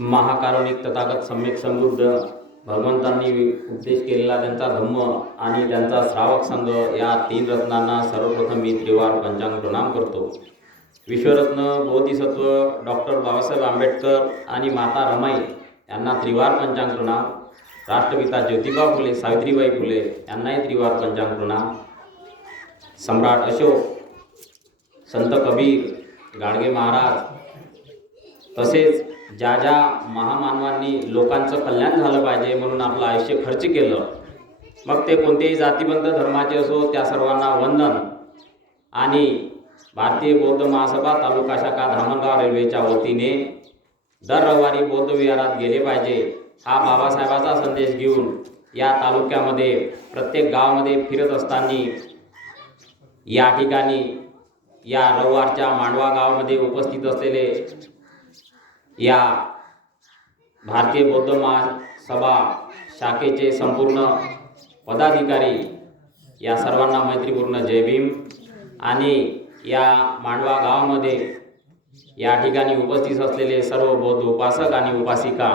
महाकारुणिक तथागत सम्यक समृद्ध भगवंतांनी उपदेश केलेला त्यांचा धम्म आणि त्यांचा श्रावक संघ या तीन रत्नांना सर्वप्रथम मी त्रिवार पंचांग प्रणाम करतो। विश्वरत्न बोधिसत्व डॉक्टर बाबासाहेब आंबेडकर आणि माता रमाई यांना त्रिवार पंचांग प्रणाम। राष्ट्रपिता ज्योतिबा फुले सावित्रीबाई फुले यांनाही त्रिवार पंचांग प्रणाम। सम्राट अशोक, संत कबीर, गाडगे महाराज तसेच ज्या ज्या महामानवांनी लोकांचं कल्याण झालं पाहिजे म्हणून आपलं आयुष्य खर्च केलं, मग ते कोणतेही जातीबंध धर्माचे असो, त्या सर्वांना वंदन। आणि भारतीय बौद्ध महासभा तालुका शाखा धामणगाव रेल्वेच्या वतीने दर रविवारी बौद्ध विहारात गेले पाहिजे हा बाबासाहेबाचा संदेश घेऊन या तालुक्यामध्ये प्रत्येक गावामध्ये फिरत असताना या ठिकाणी या रविवारच्या मांडवा गावामध्ये उपस्थित असलेले या भारतीय बौद्ध महासभा शाखेचे संपूर्ण पदाधिकारी या सर्वांना मैत्रीपूर्ण जय भीम। आणि या मांडवा गावामध्ये या ठिकाणी उपस्थित असलेले सर्व बौद्ध उपासक आणि उपासिका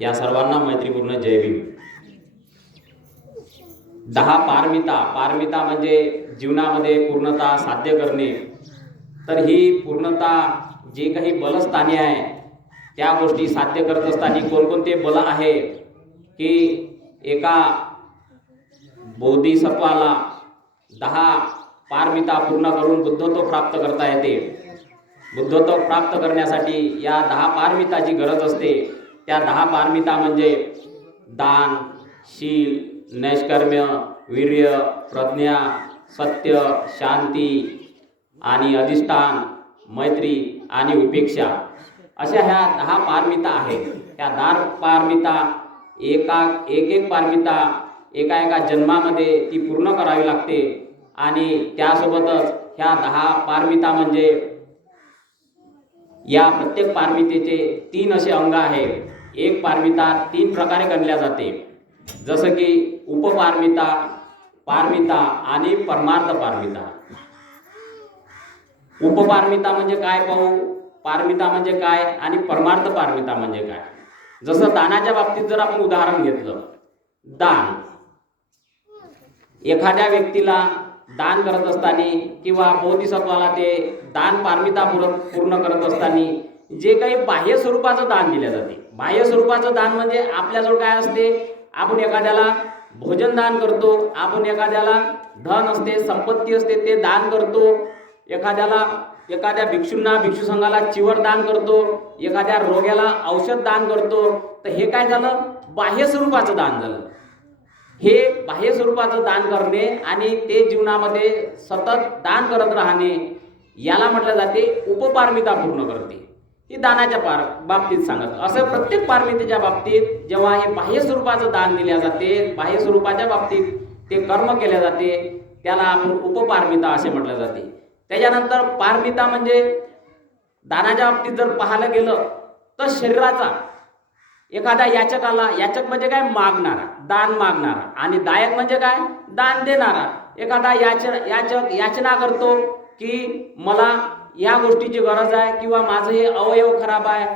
या सर्वांना मैत्रीपूर्ण जय भीम। 10 पारमिता म्हणजे जीवनामध्ये पूर्णता साध्य करणे। तर ही पूर्णता जे काही बलस्थानी आहे त्या गोष्टी साध्य करत असताना कोणकोणते बल आहे की एका बोधिसत्वाला 10 पारमिता पूर्ण करून बुद्धत्व प्राप्त करता येते। बुद्धत्व प्राप्त करण्यासाठी या 10 पारमिताची गरज असते। त्या 10 पारमिता म्हणजे दान, शील, नैष्कर्म्य, वीर्य, प्रज्ञा, सत्य, शांती आणि अधिष्ठान, मैत्री आणि उपेक्षा अशा ह्या 10 पारमिता आहेत। त्या 10 पारमिता एक पारमिता एका जन्मामध्ये ती पूर्ण करावी लागते। आणि त्यासोबतच ह्या 10 पारमिता म्हणजे या प्रत्येक पारमितेचे 3 असे अंग आहेत। एक पारमिता 3 प्रकारे गणल्या जाते, जसं की उपपारमिता, पारमिता आणि परमार्थ पारमिता। उपपारमिता म्हणजे काय पाहू, पारमिता म्हणजे काय आणि परमार्थ पारमिता म्हणजे काय। जसं दानाच्या बाबतीत जर आपण उदाहरण घेतलं, दान एखाद्या व्यक्तीला दान करत असताना किंवा बोधिसत्वाला ते दान पारमिता पूर्ण करत असताना जे काही बाह्य स्वरूपाचं दान दिले जाते। बाह्य स्वरूपाचं दान म्हणजे आपल्याजवळ काय असते, आपण एखाद्याला भोजन दान करतो, आपण एखाद्याला धन असते, संपत्ती असते ते दान करतो, एखाद्या भिक्षूंना भिक्षू संघाला चिवर दान करतो, एखाद्या रोग्याला औषध दान करतो। तर हे काय झालं, बाह्य स्वरूपाचं दान झालं। हे बाह्य स्वरूपाचं दान करणे आणि ते जीवनामध्ये सतत दान करत राहणे याला म्हटलं जाते उपपारमिता पूर्ण करते। ही दानाच्या बाबतीत सांगत असं प्रत्येक पारमितेच्या बाबतीत जेव्हा हे बाह्य स्वरूपाचं दान दिले जाते, बाह्य स्वरूपाच्या बाबतीत ते कर्म केले जाते, त्याला आपण उपपारमिता असे म्हटले जाते। त्याच्यानंतर पारमिता म्हणजे दानाच्या बाबतीत जर पाहायला गेलं तर शरीराचा एखाद्या याचकाला, याचक म्हणजे काय, मागणारा, दान मागणारा, आणि दायक म्हणजे काय, दान देणारा। एखादा याचक याचना करतो की मला या गोष्टीची गरज आहे किंवा माझं हे अवयव खराब आहे,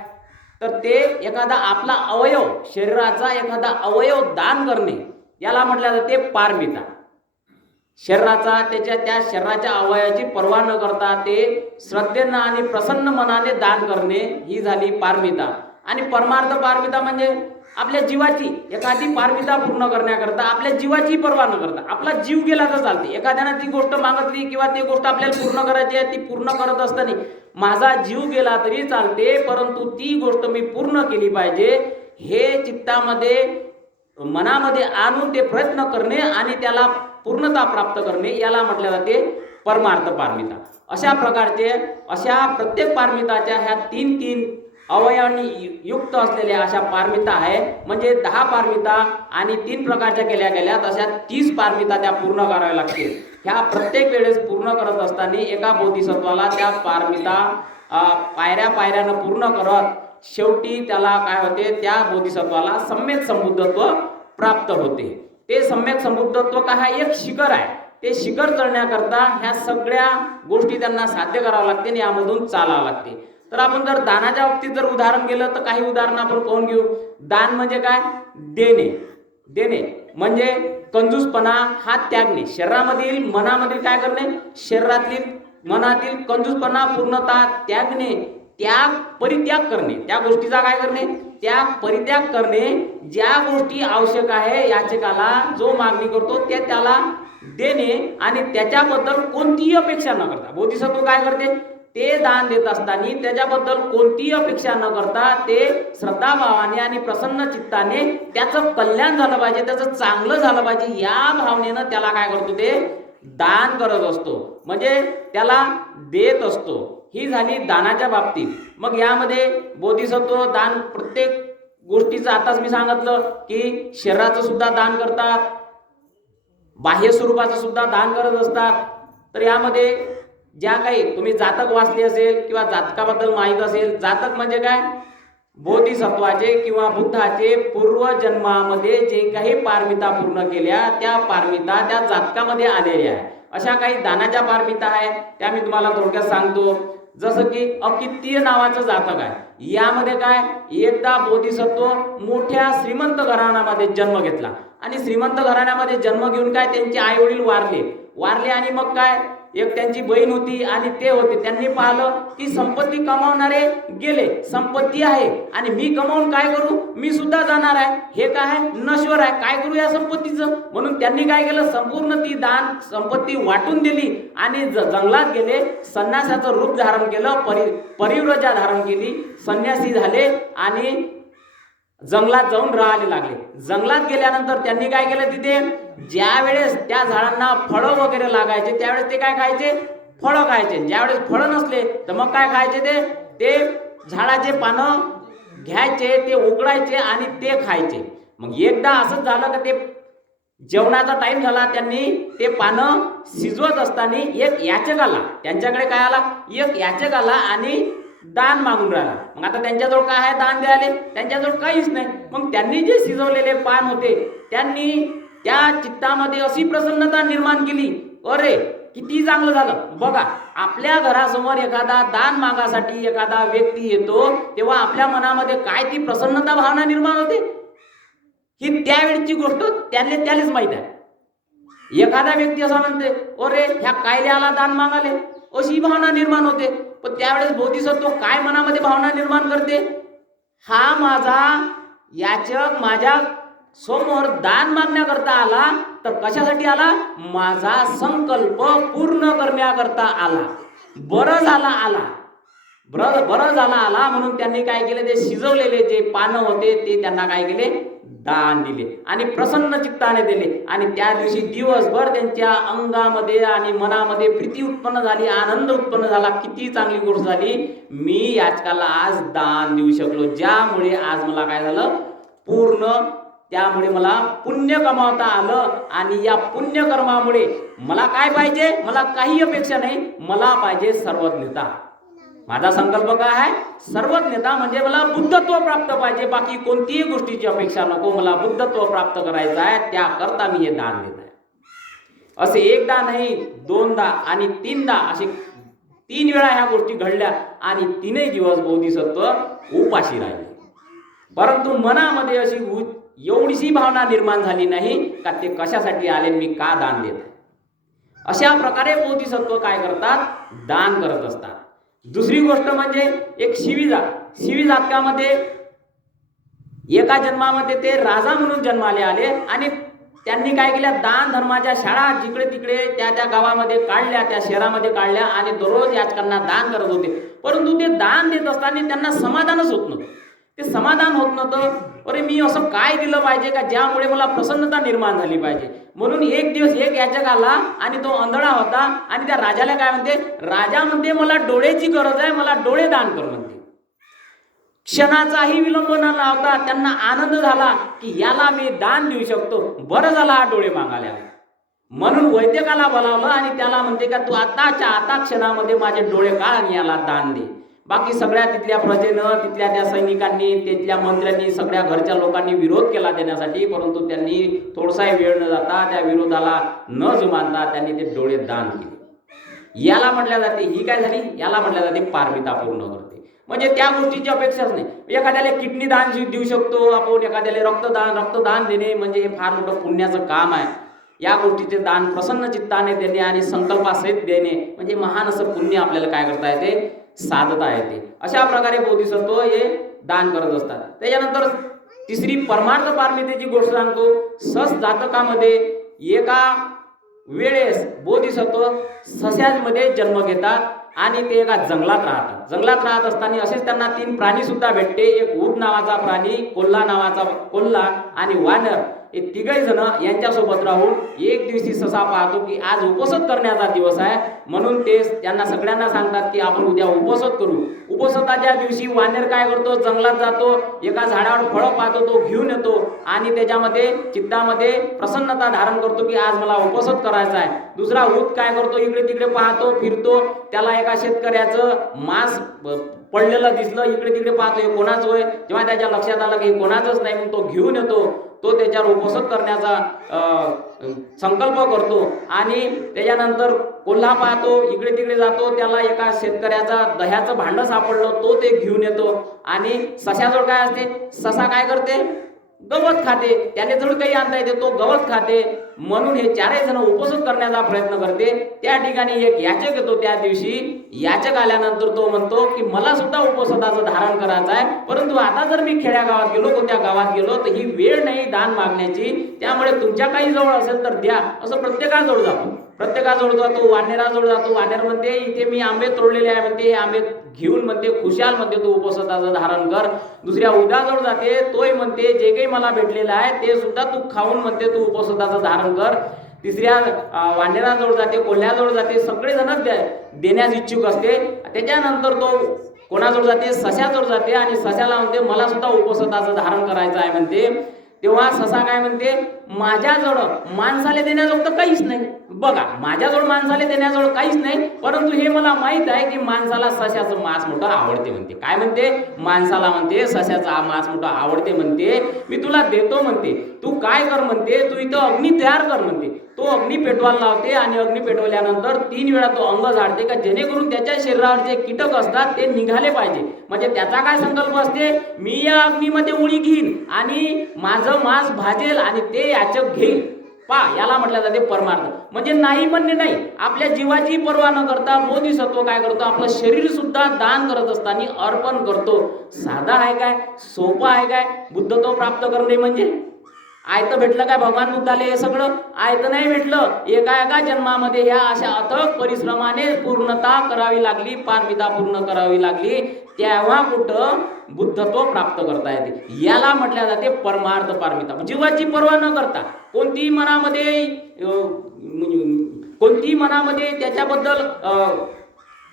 तर ते एखादा आपला अवयव, शरीराचा एखादा अवयव दान करणे याला म्हटलं जाते पारमिता। शरीराचा त्या शरीराच्या अवयवाची पर्वा न करता ते श्रद्धेनं आणि प्रसन्न मनाने दान करणे ही झाली पारमिता। आणि परमार्थ पारमिता म्हणजे आपल्या जीवाची एखादी पारमिता पूर्ण करण्याकरता आपल्या जीवाची पर्वा न करता, आपला जीव गेला तर चालते, एखाद्यानं ती गोष्ट मागितली किंवा ती गोष्ट आपल्याला पूर्ण करायची आहे, ती पूर्ण करत असताना माझा जीव गेला तरी चालते, परंतु ती गोष्ट मी पूर्ण केली पाहिजे हे चित्तामध्ये मनामध्ये आणून ते प्रयत्न करणे आणि त्याला पूर्णता प्राप्त करणे याला म्हटले जाते परमार्थ पारमिता। अशा प्रकारचे अशा प्रत्येक पारमिताच्या ह्या 3 अवयवांनी युक्त असलेल्या अशा पारमिता आहे। म्हणजे 10 पारमिता आणि 3 प्रकारच्या केल्या गेल्यात अशा 30 पारमिता त्या पूर्ण कराव्या लागतील। ह्या प्रत्येक वेळेस पूर्ण करत असताना एका बोधिसत्वाला त्या पारमिता पायऱ्यानं पूर्ण करत शेवटी त्याला काय होते, त्या बोधिसत्वाला सम्यक संबुद्धत्व प्राप्त होते। ते सम्यक संबुद्धत्व काय, एक शिखर आहे। ते शिखर चढण्याकरता ह्या सगळ्या गोष्टी त्यांना साध्य कराव्या लागते आणि यामधून चालावं लागते। तर आपण जर दानाच्या बाबतीत जर उदाहरण गेलं तर काही उदाहरण आपण पाहून घेऊ. दान म्हणजे काय? देणे. देणे म्हणजे कंजूसपणा हा त्यागणे. शरीरामधील मनामधील काय करणे? शरीरातील मनातील कंजूसपणा पूर्णतः त्यागणे. त्याग परित्याग करणे. त्या गोष्टीचा काय करणे? त्याग परित्याग करणे. ज्या गोष्टी आवश्यक आहे याचकाला जो मागणी करतो ते त्याला देणे आणि त्याच्याबद्दल कोणतीही अपेक्षा न करता. बोधिसत्व काय करते? ते दान देत असताना त्याच्याबद्दल कोणतीही अपेक्षा न करता ते श्रद्धाभावाने आणि प्रसन्न चित्ताने त्याचं कल्याण झालं पाहिजे, त्याचं चांगलं झालं पाहिजे या भावनेनं त्याला काय करतो? ते दान करत असतो, म्हणजे त्याला देत असतो. ही झाली दानाच्या बाबतीत. मग यामध्ये बोधिसत्व दान प्रत्येक गोष्टीचं आताच मी सांगितलं की शरीराचं सुद्धा दान करतात, बाह्य स्वरूपाचं सुद्धा दान करत असतात. तर यामध्ये ज्या काही तुम्ही जातक वाचले असेल किंवा जातकाबद्दल माहीत असेल, जातक म्हणजे काय? बोधिसत्वाचे किंवा बुद्धाचे पूर्वजन्मामध्ये जे काही पारमिता पूर्ण केल्या त्या पारमिता त्या जातकामध्ये आलेल्या आहे. अशा काही दानाच्या पारमिता आहेत, त्या मी तुम्हाला थोडक्यात सांगतो. जसं की अकित्तीय नावाचं जातक आहे. यामध्ये काय? एकदा बोधिसत्व मोठ्या श्रीमंत घराण्यामध्ये जन्म घेतला आणि श्रीमंत घराण्यामध्ये जन्म घेऊन काय त्यांचे आई वडील वारले आणि मग काय एक त्यांची बहीण होती आणि ते होते. त्यांनी पाहिलं की संपत्ती कमावणारे गेले, संपत्ती आहे आणि मी कमावून काय करू? मी सुद्धा जाणार आहे, हे काय आहे? नश्वर आहे, काय करू या संपत्तीचं? म्हणून त्यांनी काय केलं? संपूर्ण ती दान संपत्ती वाटून दिली आणि जंगलात गेले. संन्यासाचं रूप धारण केलं, परिव्रजा धारण केली, संन्यासी झाले आणि जंगलात जाऊन राहायला लागले. जंगलात गेल्यानंतर त्यांनी काय केलं? तिथे ज्या वेळेस त्या झाडांना फळं वगैरे लागायचे त्यावेळेस ते काय खायचे? फळं खायचे. ज्यावेळेस फळं नसले तर मग काय खायचे? ते झाडाचे पानं घ्यायचे, ते उकडायचे आणि ते खायचे. मग एकदा असंच झालं की ते जेवणाचा टाइम झाला, त्यांनी ते पानं शिजवत असताना एक याचक आला. त्यांच्याकडे काय आला? एक याचक आला आणि दान मागून राहिला. मग आता त्यांच्याजवळ काय आहे दान द्यायला? त्यांच्याजवळ काहीच नाही. मग त्यांनी जे शिजवलेले पान होते त्यांनी त्या चित्तामध्ये अशी प्रसन्नता निर्माण केली, अरे किती चांगलं झालं. बघा, आपल्या घरासमोर एखादा दान मागासाठी एखादा व्यक्ती येतो तेव्हा आपल्या मनामध्ये काय ती प्रसन्नता भावना निर्माण होते, ही त्यावेळची गोष्ट त्यालाच माहित आहे. एखादा व्यक्ती असा म्हणते, अरे ह्या कायले आला दान मागाले, अशी भावना निर्माण होते. पण त्यावेळेस बोधिसत्व काय मनामध्ये भावना निर्माण करते? हा माझा याचक माझ्या समोर दान मागण्याकरता आला, तर कशासाठी आला? माझा संकल्प पूर्ण करण्याकरता आला. बरं झाला आला म्हणून त्यांनी काय केले? ते शिजवलेले जे पानं होते ते त्यांना काय केले? दान दिले आणि प्रसन्न चित्ताने दिले. आणि त्या दिवशी दिवसभर त्यांच्या अंगामध्ये आणि मनामध्ये प्रीती उत्पन्न झाली, आनंद उत्पन्न झाला. किती चांगली गोष्ट झाली, मी याचकाला आज दान देऊ शकलो, ज्यामुळे आज मला काय झालं? त्यामुळे मला पुण्य कमावता आलं. आणि या पुण्यकर्मामुळे मला काय पाहिजे? मला काही अपेक्षा नाही, मला पाहिजे सर्वज्ञता. माझा संकल्प काय आहे? सर्वज्ञता, म्हणजे मला बुद्धत्व प्राप्त पाहिजे, बाकी कोणतीही गोष्टीची अपेक्षा नको, मला बुद्धत्व प्राप्त करायचं आहे, त्याकरता मी हे दान देत आहे. असे एकदा नाही, दोनदा आणि तीनदा, असे 3 वेळा ह्या गोष्टी घडल्या आणि 3ही दिवस बोधिसत्व उपाशी राहिले. परंतु मनामध्ये अशी एवढीशी भावना निर्माण झाली नाही का ते कशासाठी आले, मी का दान देत आहे. अशा प्रकारे बोधिसत्व काय करतात? दान करत असतात. दुसरी गोष्ट म्हणजे एक शिवी जातकामध्ये एका जन्मामध्ये ते राजा म्हणून जन्माले आले आणि त्यांनी काय केल्या? दान धर्माच्या शाळा जिकडे तिकडे त्या गावामध्ये काढल्या, त्या शहरामध्ये काढल्या आणि दररोज याचकांना दान करत होते. परंतु ते दान देत असताना त्यांना समाधानच होत नव्हतं. ते समाधान होत नव्हतं. अरे मी असं काय दिलं पाहिजे का ज्यामुळे मला प्रसन्नता निर्माण झाली पाहिजे. म्हणून एक दिवस एक याचक आला आणि तो आंधळा होता आणि त्या राजाला काय म्हणते? राजा म्हणते, मला डोळ्याची गरज आहे, मला डोळे दान कर म्हणते. क्षणाचाही विलंब न लावता त्यांना आनंद झाला की याला मी दान देऊ शकतो. बरं झाला हा डोळे मागायला. म्हणून वैद्यकाला बोलावलं आणि त्याला म्हणते का तू आता क्षणामध्ये माझे डोळे काढ आणि याला दान दे. बाकी सगळ्या तिथल्या प्रजेनं, तिथल्या त्या सैनिकांनी, तिथल्या मंत्र्यांनी, सगळ्या घरच्या लोकांनी विरोध केला देण्यासाठी, परंतु त्यांनी थोडासाही वेळ न जाता, त्या विरोधाला न जुमानता त्यांनी ते डोळे दान केले. याला म्हटल्या जाते, ही काय झाली? याला म्हटल्या जाते पारमिता पूर्ण करते. म्हणजे त्या गोष्टीची अपेक्षाच नाही. एखाद्याला किडनी दान देऊ शकतो आपण, एखाद्याला रक्तदान देणे म्हणजे हे फार मोठं पुण्याचं काम आहे. या गोष्टीचे दान प्रसन्न चित्ताने देणे आणि संकल्पासहित देणे म्हणजे महान असं पुण्य आपल्याला काय करता येते, साधता येते. अशा प्रकारे बोधिसत्व हे दान करत असतात. त्याच्यानंतर तिसरी परमार्थ पारमितेची गोष्ट सांगतो. सस जातकामध्ये एका वेळेस बोधिसत्व सस्यामध्ये जन्म घेतात आणि ते एका जंगलात राहतात. जंगलात राहत असताना असेच त्यांना 3 प्राणी सुद्धा भेटते. एक ऊट नावाचा प्राणी, कोल्हा आणि वानर, हे तिघही जण यांच्यासोबत राहून एक दिवशी ससा पाहतो की आज उपसत करण्याचा दिवस आहे, म्हणून ते त्यांना सगळ्यांना सांगतात की आपण उद्या उपसत करू. उपसताच्या दिवशी वानर काय करतो, जंगलात जातो, एका झाडावर फळं पाहतो, तो घेऊन येतो आणि त्याच्यामध्ये चित्तामध्ये प्रसन्नता धारण करतो की आज मला उपसत करायचा आहे. दुसरा ऊट काय करतो, इकडे तिकडे पाहतो, फिरतो, त्याला एका शेतकऱ्याचं मांस पडलेलं दिसलं, इकडे तिकडे पाहतो हे कोणाचं होय. जेव्हा त्याच्या लक्षात आलं की हे कोणाचंच नाही, मग तो घेऊन येतो, तो त्याच्यावर उपसत करण्याचा संकल्प करतो आणि त्याच्यानंतर कोल्हा पाहतो, इकडे तिकडे जातो, त्याला एका शेतकऱ्याचा दह्याचं भांडं सापडलं, तो ते घेऊन येतो आणि सशाजवळ काय असते, ससा काय करते, गवत खाते. त्याने जवळ काही आणता येते, तो गवत खाते. म्हणून हे चारही जण उपसत करण्याचा प्रयत्न करते. त्या ठिकाणी एक याचक येतो. त्या दिवशी याचक आल्यानंतर तो म्हणतो की मला सुद्धा उपसताचं धारण करायचं आहे, परंतु आता जर मी खेड्या गावात गेलो, कोणत्या गावात गेलो तर ही वेळ नाही दान मागण्याची, त्यामुळे तुमच्या काही जवळ असेल तर द्या. असं प्रत्येकाजवळ जातो. प्रत्येकाजवळ जातो, वानेराजवळ जातो. वानेर म्हणते इथे मी आंबे तोडलेले आहे, म्हणते हे आंबे घेऊन म्हणते खुशाल म्हणते तू उपसताचं धारण कर. दुसऱ्या उदाजवळ जाते, तोही म्हणते जे काही मला भेटलेलं आहे ते सुद्धा तू खाऊन म्हणते तू उपसताचं धारण कर. तिसऱ्या वानेराजवळ जाते, कोल्ह्याजवळ जाते, सगळेजण देण्यास इच्छुक असते. त्याच्यानंतर तो कोणाजवळ जाते, सशाजवळ जाते आणि सशाला म्हणते मला सुद्धा उपसताचं धारण करायचं आहे म्हणते. तेव्हा ससा काय म्हणते, माझ्याजवळ माणसाला देण्याजवळ तर काहीच नाही. बघा, माझ्याजवळ माणसाला देण्याजवळ काहीच नाही, परंतु हे मला माहित आहे की माणसाला सशाचं मांस मोठं आवडते म्हणते. काय म्हणते, माणसाला म्हणते सशाचा मांस मोठं आवडते म्हणते, मी तुला देतो म्हणते. तू काय कर म्हणते, तू इथं अग्नी तयार कर म्हणते. तो अग्नी पेटवायला लावते आणि अग्नी पेटवल्यानंतर 3 वेळा तो अंग झाडते का जेणेकरून त्याच्या शरीरावर जे कीटक असतात ते निघाले पाहिजे. म्हणजे त्याचा काय संकल्प असते, मी या अग्नीमध्ये उडी घेईन आणि माझं मांस भाजेल आणि ते याचक घेईल. याला म्हटलं जाते परमार्थ. म्हणजे नाही म्हणणे नाही, आपल्या जीवाची पर्वा न करता बोधिसत्व काय करतो, आपलं शरीर सुद्धा दान करत असताना अर्पण करतो. साधा आहे काय, सोपं आहे काय बुद्धत्व प्राप्त करणे? म्हणजे आयत भेटलं काय भगवान बुद्धाले? हे सगळं आयत नाही भेटलं. एका जन्मामध्ये ह्या अशा अथक परिश्रमाने पूर्णता करावी लागली, पारमिता पूर्ण करावी लागली, तेव्हा कुठं बुद्धत्व प्राप्त करता येते. याला म्हटल्या जाते परमार्थ पारमिता. जीवाची पर्वा न करता कोणतीही मनामध्ये त्याच्याबद्दल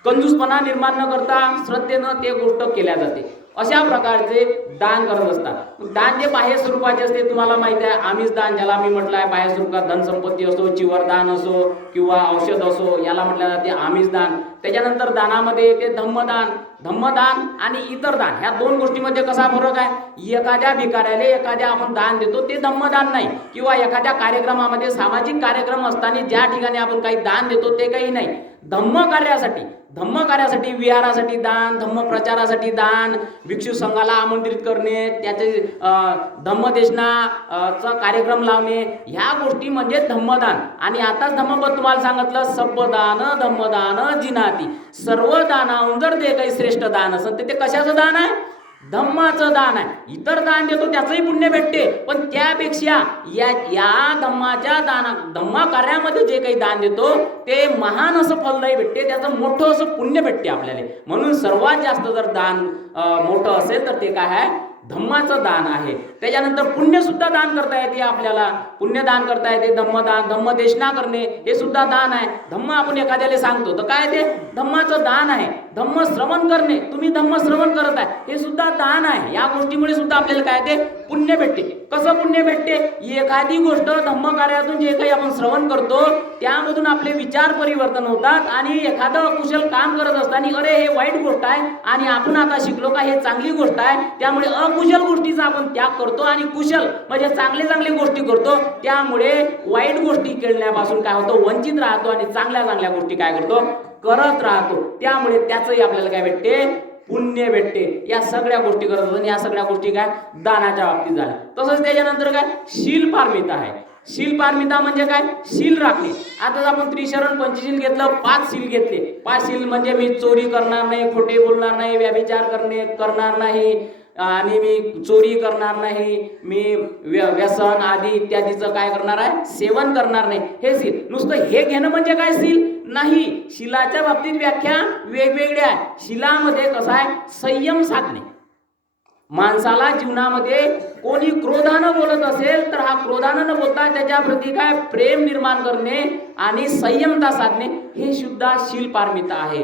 कंजूसपणा निर्माण न करता श्रद्धेनं ते गोष्ट केल्या जाते. अशा प्रकारचे दान करत असतात. दान जे बाह्य स्वरूपाचे असते तुम्हाला माहिती आहे. आमिष दान ज्याला मी म्हटलं आहे, बाह्य स्वरूपात धनसंपत्ती असो, चिवरदान असो किंवा औषध असो, याला म्हटलं जाते आमिष दान. त्याच्यानंतर दानामध्ये येते धम्मदान आणि इतर दान. ह्या 2 गोष्टीमध्ये कसा फरक आहे? एखाद्या भिकाऱ्याला एखाद्या आपण दान देतो ते धम्मदान नाही, किंवा एखाद्या कार्यक्रमामध्ये सामाजिक कार्यक्रम असताना ज्या ठिकाणी आपण काही दान देतो ते काही नाही. धम्म कार्यासाठी विहारासाठी दान, धम्म प्रचारासाठी दान, भिक्षू संघाला आमंत्रित करणे, त्याचे धम्मदेशनाचा कार्यक्रम लावणे, ह्या गोष्टी म्हणजे धम्मदान. आणि आताच धम्मपद तुम्हाला सांगितलं, सब्बदान धम्मदान जिनाती. सर्व दानाहून जर ते काही श्रेष्ठ दान असेल तर ते कशाचं दान आहे? धम्माचं दान आहे. इतर दान देतो त्याचंही पुण्य भेटते, पण त्यापेक्षा या धम्मा कार्यामध्ये जे काही दान देतो ते महान असं फलदायी भेटते, त्याचं मोठं असं पुण्य भेटते आपल्याला. म्हणून सर्वात जास्त जर दान मोठं असेल तर ते काय आहे? धम्माचं दान आहे. त्याच्यानंतर पुण्य सुद्धा दान करता येते आपल्याला. पुण्य दान करता येते, धम्मदान, धम्मदेशना करणे हे सुद्धा दान आहे. धम्म आपण एखाद्याला सांगतो तर काय ते धम्माचं दान आहे. धम्म श्रवण करणे, तुम्ही धम्म श्रवण करत आहे, हे सुद्धा दान आहे. या गोष्टीमुळे सुद्धा आपल्याला काय ते पुण्य भेटते. कसं पुण्य भेटते? एखादी गोष्ट धम्म कार्यातून जे काही आपण श्रवण करतो त्यामधून आपले विचार परिवर्तन होतात आणि एखादं कुशल काम करत असताना अरे हे वाईट गोष्ट आहे आणि आपण आता शिकलो का हे चांगली गोष्ट आहे, त्यामुळे अकुशल गोष्टीचा आपण त्याग करतो आणि कुशल म्हणजे चांगले गोष्टी करतो. त्यामुळे वाईट गोष्टी केल्यापासून काय होतं, वंचित राहतो आणि चांगल्या गोष्टी काय करतो, करत राहतो. त्यामुळे त्याचंही आपल्याला काय भेटते? पुण्य भेटते, या सगळ्या गोष्टी करत असतो. या सगळ्या गोष्टी काय दानाच्या बाबतीत झाल्या. तसंच त्याच्यानंतर काय शील पारमिता आहे. शील पारमिता म्हणजे काय शील राखणे. आता आपण त्रिशरण पंचशील घेतलं, 5 शील घेतले. 5 शील म्हणजे मी चोरी करणार नाही, खोटे बोलणार नाही, व्यभिचार करणार नाही, आणि मी चोरी करणार नाही, मी व्यसन आदी इत्यादीचं काय करणार आहे सेवन करणार नाही. हे शील. नुसतं हे घेणं म्हणजे काय शील नाही. शीलाच्या बाबतीत व्याख्या वेगवेगळ्या आहे. शीलामध्ये कसं आहे संयम साधणे. माणसाला जीवनामध्ये कोणी क्रोधानं बोलत असेल तर हा क्रोधानं न बोलता त्याच्या प्रती काय प्रेम निर्माण करणे आणि संयमता साधणे हे सुद्धा शील पारमिता आहे.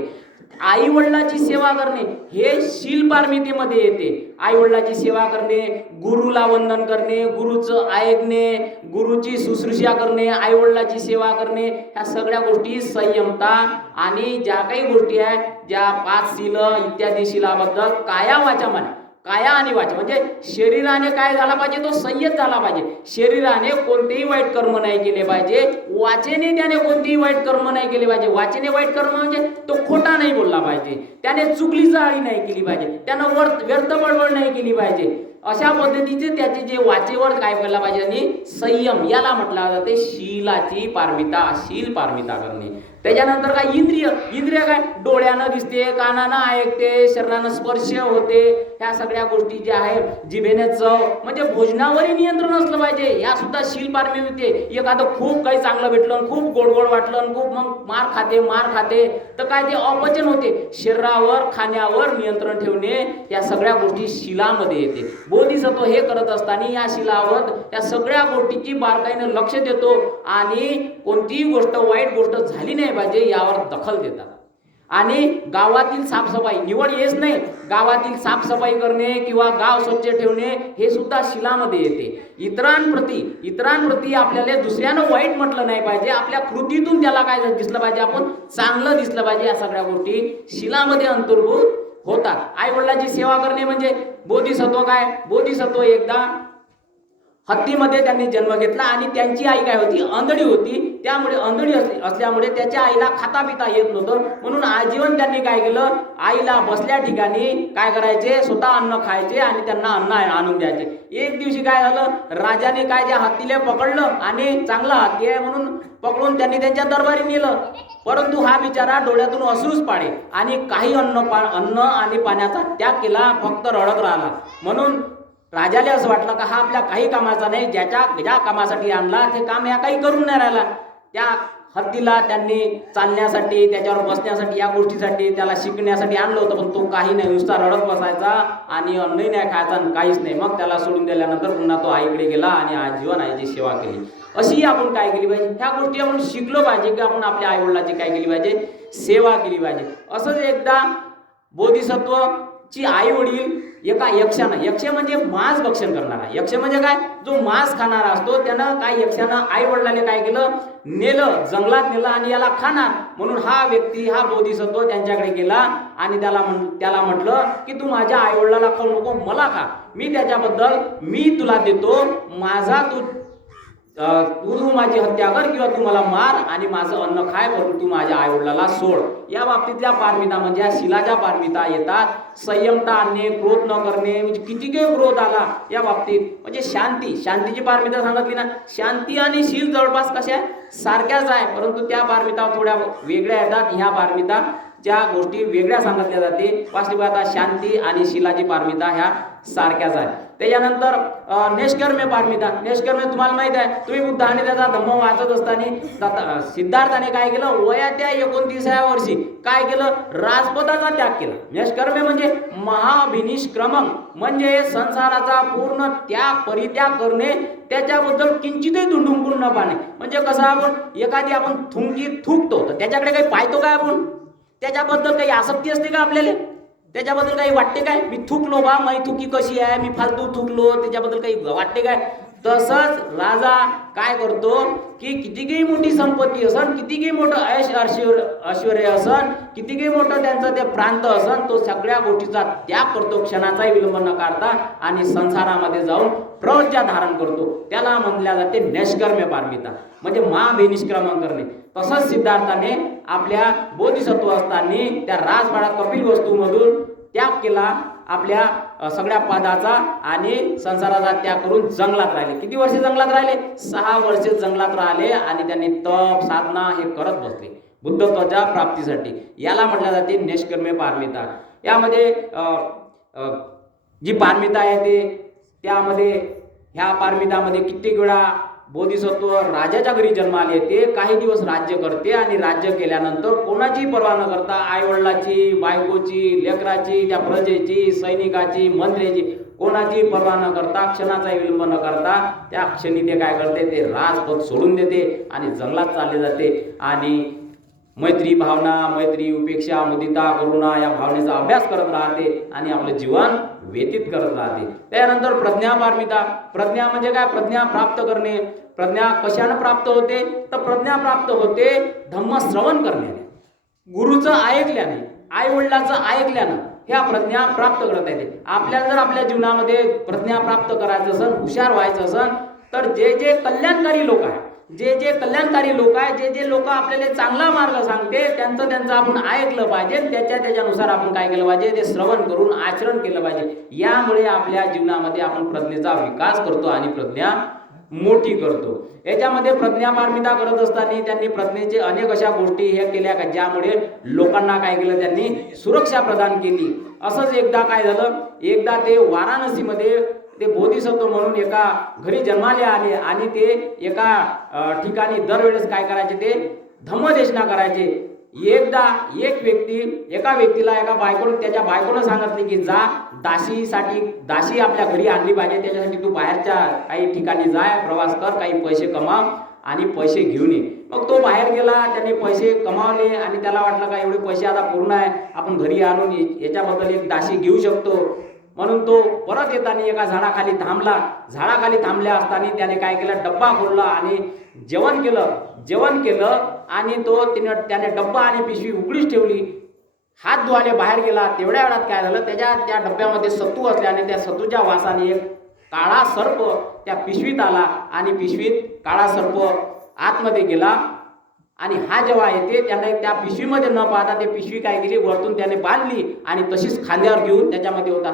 आई वडिलाची सेवा करणे हे शील पारमितेमध्ये येते. आई वडिलाची सेवा करणे, गुरुला वंदन करणे, गुरुचं ऐकणे, गुरुची शुश्रूषा करणे, आई वडिलाची सेवा करणे, ह्या सगळ्या गोष्टी संयमता आणि ज्या काही गोष्टी आहेत ज्या 5 शील इत्यादी शीलाबद्दल काया वाचा मन, काया आणि वाचा म्हणजे शरीराने काय झाला पाहिजे तो संयत झाला पाहिजे. शरीराने कोणतेही वाईट कर्म नाही केले पाहिजे, वाचेने त्याने कोणतेही वाईट कर्म नाही केले पाहिजे. वाचेने वाईट कर्म म्हणजे तो खोटा नाही बोलला पाहिजे, त्याने चुगली जाळी नाही केली पाहिजे, त्यानं व्यर्थ बडबड नाही केली पाहिजे. अशा पद्धतीचे त्याचे जे वाचेवर काय केला पाहिजे आणि संयम, याला म्हटलं जाते शीलाची पारमिता, शील पारमिता करणे. त्याच्यानंतर काय इंद्रिय. इंद्रिय काय डोळ्यानं दिसते, कानानं ऐकते, शरीरानं स्पर्श होते, ह्या सगळ्या गोष्टी ज्या आहेत. जिभेने चव म्हणजे भोजनावरही नियंत्रण असलं पाहिजे, या सुद्धा शील पारमिते. एखादं खूप काही चांगलं भेटलं, खूप गोड गोड वाटलं, खूप मग मार खाते तर काय ते अपचन होते. शरीरावर खाण्यावर नियंत्रण ठेवणे या सगळ्या गोष्टी शीलामध्ये येते. बोधिसत्व हे करत असताना या शीलावर या सगळ्या गोष्टीची बारकाईने लक्ष देतो आणि कोणतीही गोष्ट वाईट गोष्ट झाली नाही पाहिजे यावर दखल देतात. आणि गावातील साफसफाई, निवड हेच नाही, गावातील साफसफाई करणे किंवा गाव स्वच्छ ठेवणे हे सुद्धा शीलामध्ये येते. इतरांप्रती आपल्याला दुसऱ्यानं वाईट म्हटलं नाही पाहिजे, आपल्या कृतीतून त्याला काय दिसलं पाहिजे, आपण चांगलं दिसलं पाहिजे. या सगळ्या गोष्टी शीलामध्ये अंतर्भूत होतात. आई वडिलांची सेवा करणे म्हणजे बोधिसत्व. काय बोधिसत्व एकदा हत्तीमध्ये त्यांनी जन्म घेतला आणि त्यांची आई काय होती आंधळी होती. त्यामुळे आंधळी असल्यामुळे त्याच्या आईला खाता पिता येत नव्हतं. म्हणून आजीवन त्यांनी काय केलं, आईला बसल्या ठिकाणी काय करायचे स्वतः अन्न खायचे आणि त्यांना अन्न आणून द्यायचे. एक दिवशी काय झालं, राजाने काय त्या हत्तीला पकडलं आणि चांगला हत्ती आहे म्हणून पकडून त्यांनी त्यांच्या दरबारी नेलं. परंतु हा बिचारा डोळ्यातून अश्रूच पाडे आणि काही अन्न आणि पाण्याचा त्याग केला, फक्त रडत राहिला. म्हणून राजाला असं वाटलं का हा आपल्या काही कामाचा नाही, ज्या कामासाठी आणला ते काम या काही करून नाही राहिला. त्या हत्तीला त्यांनी चालण्यासाठी, त्याच्यावर बसण्यासाठी, या गोष्टीसाठी त्याला शिकण्यासाठी आणलं होतं, पण तो काही नाही, नुसता रडत बसायचा आणि अन्नही नाही खायचा आणि काहीच नाही. मग त्याला सोडून दिल्यानंतर पुन्हा तो आईकडे गेला आणि आजीवन आईची सेवा केली. अशी आपण काय केली पाहिजे, ह्या गोष्टी आपण शिकलो पाहिजे की आपण आपल्या आईवडिलांची काय केली पाहिजे, सेवा केली पाहिजे. असंच एकदा बोधिसत्वची आई वडील एका यक्षानं, यक्ष म्हणजे मांस भक्षण करणारा, यक्ष म्हणजे काय जो मांस खाणारा असतो, त्यानं काय यक्षानं आई वडिलांनी काय केलं, नेलं, जंगलात नेलं आणि याला खाणार. म्हणून हा व्यक्ती, हा बोधिसत्व त्यांच्याकडे गेला आणि त्याला म्हटलं की तू माझ्या आई वडिलाला खाऊ नको, मला खा, मी त्याच्याबद्दल मी तुला देतो, माझा तू माझी हत्या कर किंवा तू मला मार आणि माझं अन्न खाय, परंतु तू माझ्या आई वडिलाला सोड. या बाबतीतल्या पारमिता म्हणजे शिलाच्या पारमिता येतात. संयमता आणणे, क्रोध न करणे, म्हणजे किती काही क्रोध आला या बाबतीत, म्हणजे शांतीची पारमिता सांगितली ना. शांती आणि शील जवळपास कशा सारख्याच आहे, परंतु त्या पारमिता थोड्या वेगळ्या येतात. ह्या पारमिता ज्या गोष्टी वेगळ्या सांगितल्या जाते, वास्तविकता शांती आणि शीलाची पारमिता ह्या सारख्याच आहे. त्याच्यानंतर निष्कर्म्य पारमिता. निष्कर्म्य तुम्हाला माहित आहे, तुम्ही बुद्ध आणि त्याचा धम्म वाचत असताना सिद्धार्थाने काय केलं, वयाच्या 29व्या वर्षी काय केलं, राजपदाचा त्याग केला. निष्कर्म्य म्हणजे महाभिनिष्क्रमण म्हणजे संसाराचा पूर्ण परित्याग करणे, त्याच्याबद्दल किंचितही दुंडुंकून न पाहणे. म्हणजे कसं, आपण थुंकी थुकतो तर त्याच्याकडे काही पाहतो काय, आपण त्याच्याबद्दल काही आसक्ती असते का आपल्याला, त्याच्याबद्दल काही वाटते काय, मी थुकलो बा, मी थुकी कशी आहे, मी फालतू थुकलो, त्याच्याबद्दल काही वाटते काय. तसंच राजा काय करतो की किती काही मोठी संपत्ती असन, किती काही मोठं ऐश्वर्य असन, किती काही मोठं त्यांचं ते प्रांत असन, तो सगळ्या गोष्टीचा त्याग करतो, क्षणाचाही विलंब न करता, आणि संसारामध्ये जाऊन प्रज्ञा धारण करतो. त्याला म्हणल्या जाते निष्कर्म्य पारमिता, म्हणजे महाभिनिष्क्रमण करणे. तसंच सिद्धार्थाने आपल्या बोधिसत्व असताना त्या राजवाड्यात कपिल वस्तूमधून त्याग केला आपल्या सगळ्या पदाचा आणि संसाराचा त्याग करून जंगलात राहिले. किती वर्ष जंगलात राहिले? 6 वर्ष जंगलात राहिले आणि त्यांनी तप साधना हे करत बसले बुद्धत्वाच्या प्राप्तीसाठी. याला म्हटलं जाते निष्कर्मे पारमिता. यामध्ये जी पारमिता आहे ते त्यामध्ये ह्या पारमितामध्ये कित्येक वेळा बोधिसत्व राजाच्या घरी जन्माले, ते काही दिवस राज्य करते आणि राज्य केल्यानंतर कोणाची पर्वा न करता आईवडिलाची, बायकोची, लेकराची, त्या प्रजेची, सैनिकाची, मंत्र्याची कोणाची पर्वा न करता, क्षणाचा विलंब न करता त्या क्षणी ते काय करते, ते राजपद सोडून देते आणि जंगलात चालले जाते आणि मैत्री भावना, मैत्री, उपेक्षा, मुदिता, करुणा या भावनेचा अभ्यास करत राहते आणि आपलं जीवन व्यतीत करत राहते. त्यानंतर प्रज्ञा पारमिता. प्रज्ञा म्हणजे काय? प्रज्ञा प्राप्त करणे. प्रज्ञा कशाने प्राप्त होते? तर प्रज्ञा प्राप्त होते धम्म श्रवण करण्याने, गुरुचं ऐकल्याने, आई वडिलांचं ऐकल्यानं ह्या प्रज्ञा प्राप्त करता येते. आपल्याला जर आपल्या जीवनामध्ये प्रज्ञा प्राप्त करायचं असेल, हुशार व्हायचं असेल, तर जे जे कल्याणकारी लोक आहेत, जे कल्याणकारी लोक आहेत, जे लोक आपल्याला चांगला मार्ग सांगते त्यांचं आपण ऐकलं पाहिजे. त्याच्यानुसार आपण काय केलं पाहिजे, ते श्रवण करून आचरण केलं पाहिजे. यामुळे आपल्या जीवनामध्ये आपण प्रज्ञेचा विकास करतो आणि प्रज्ञा मोठी करतो. याच्यामध्ये प्रज्ञा पारमिता करत असताना त्यांनी प्रज्ञेचे अनेक अशा गोष्टी हे केल्या का ज्यामुळे लोकांना काय केलं, त्यांनी सुरक्षा प्रदान केली. असंच एकदा काय झालं, एकदा ते वाराणसीमध्ये ते बोधिसत्व म्हणून एका घरी जन्माले आले आणि ते एका ठिकाणी दरवेळेस काय करायचे, ते धम्मदेशना करायचे. एकदा एका व्यक्तीला एका बायकोने, त्याच्या बायकोनं सांगितले की जा दासी आपल्या घरी आणली पाहिजे, त्याच्यासाठी तू बाहेरच्या काही ठिकाणी जाय, प्रवास कर, काही पैसे कमाव आणि पैसे घेऊन ये. मग तो बाहेर गेला, त्याने पैसे कमावले आणि त्याला वाटलं का एवढे पैसे आता पूर्ण आहे, आपण घरी आणून याच्याबद्दल एक दासी घेऊ शकतो. म्हणून तो परत येताना एका झाडाखाली थांबला. झाडाखाली थांबल्या असताना त्याने काय केलं, डब्बा खोलला आणि जेवण केलं आणि त्याने डब्बा आणि पिशवी उघडीच ठेवली. हात धुवाले बाहेर गेला. तेवढ्या वेळात काय झालं, त्या डब्यामध्ये सत्तू असल्याने त्या सत्तूच्या वासाने एक काळा सर्प त्या पिशवीत आला आणि पिशवीत काळा सर्प आतमध्ये गेला. आणि हा जेव्हा येते त्याने त्या पिशवीमध्ये न पाहता ते पिशवी काय केली, वरतून त्याने बांधली आणि तशीच खांद्यावर घेऊन, त्याच्यामध्ये होता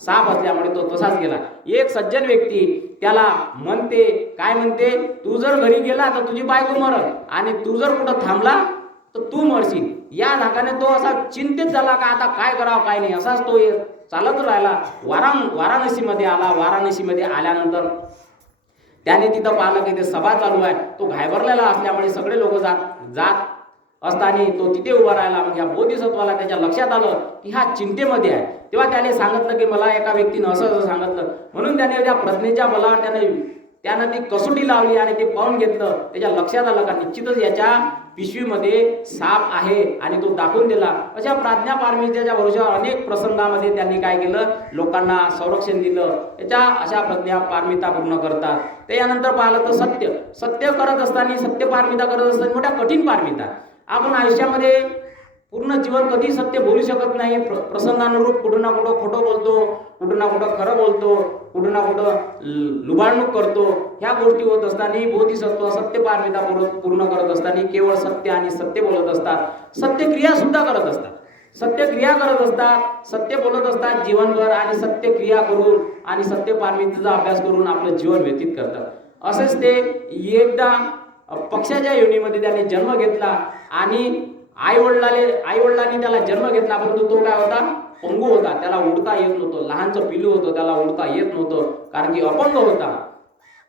साप असल्यामुळे तो तसाच गेला. एक सज्जन व्यक्ती त्याला म्हणते, काय म्हणते, तू जर घरी गेला तर तुझी बायको मरल आणि तू जर कुठं थांबला तर तू मरशील. या धाकाने तो असा चिंतित झाला का आता काय करावं काय नाही. असाच तो चालत राहिला. वाराणसीमध्ये आला. वाराणसीमध्ये आल्यानंतर त्याने तिथं पाहिलं की ते सभा चालू आहे. तो घाबरलेला असल्यामुळे सगळे लोक जात असताना तो तिथे उभा राहिला. मग या बोधिसत्वाला त्याच्या लक्षात आलं की हा चिंतेमध्ये आहे. तेव्हा त्याने सांगितलं की मला एका व्यक्तीनं असं सांगितलं. म्हणून त्याने त्या प्रज्ञेच्या बलावर त्यानं ती कसोटी लावली आणि ते पाहून घेतलं. त्याच्या लक्षात आलं का निश्चितच याच्या पिशवीमध्ये साप आहे आणि तो दाखवून दिला. अशा प्रज्ञा पारमितेच्या भरोशावर अनेक प्रसंगामध्ये त्यांनी काय केलं, लोकांना संरक्षण दिलं. याच्या अशा प्रज्ञा पारमिता पूर्ण करतात. त्यानंतर पाहिलं तर सत्य करत असताना, सत्य पारमिता करत असताना मोठ्या कठीण पारमिता. आपण आयुष्यामध्ये पूर्ण जीवन कधी सत्य बोलू शकत नाही. प्रसंगानुरूप कुठं ना कुठं खोटं बोलतो, कुठं ना कुठं खरं बोलतो, कुठं ना कुठं लुबाडणूक करतो. ह्या गोष्टी होत असताना बोधिसत्व सत्य पारमिता पूर्ण करत असताना केवळ सत्य आणि सत्य बोलत असतात. सत्यक्रिया सुद्धा करत असतात. सत्यक्रिया करत असतात, सत्य बोलत असतात जीवनभर आणि सत्यक्रिया करून आणि सत्य पारमितेचा अभ्यास करून आपलं जीवन व्यतीत करतात. असेच ते एकदा पक्षाच्या योनीमध्ये त्याने जन्म घेतला आणि आईवडिलांनी त्याला जन्म घेतला, परंतु तो काय होता, पंगू होता. त्याला उडता येत नव्हतं. लहानचं पिल्लू होतं, त्याला उडता येत नव्हतं कारण की अपंग होता.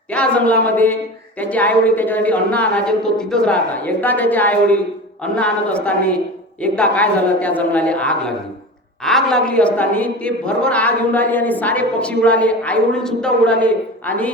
त्या जंगलामध्ये त्याचे आईवडील त्याच्यासाठी अन्न आणायचे, तो तिथंच राहता. एकदा त्याचे आईवडील अन्न आणत असताना एकदा काय झालं, त्या जंगलाला आग लागली असताना ते भरभर आग येऊन राहिली आणि सारे पक्षी उडाले, आईवडील सुद्धा उडाले आणि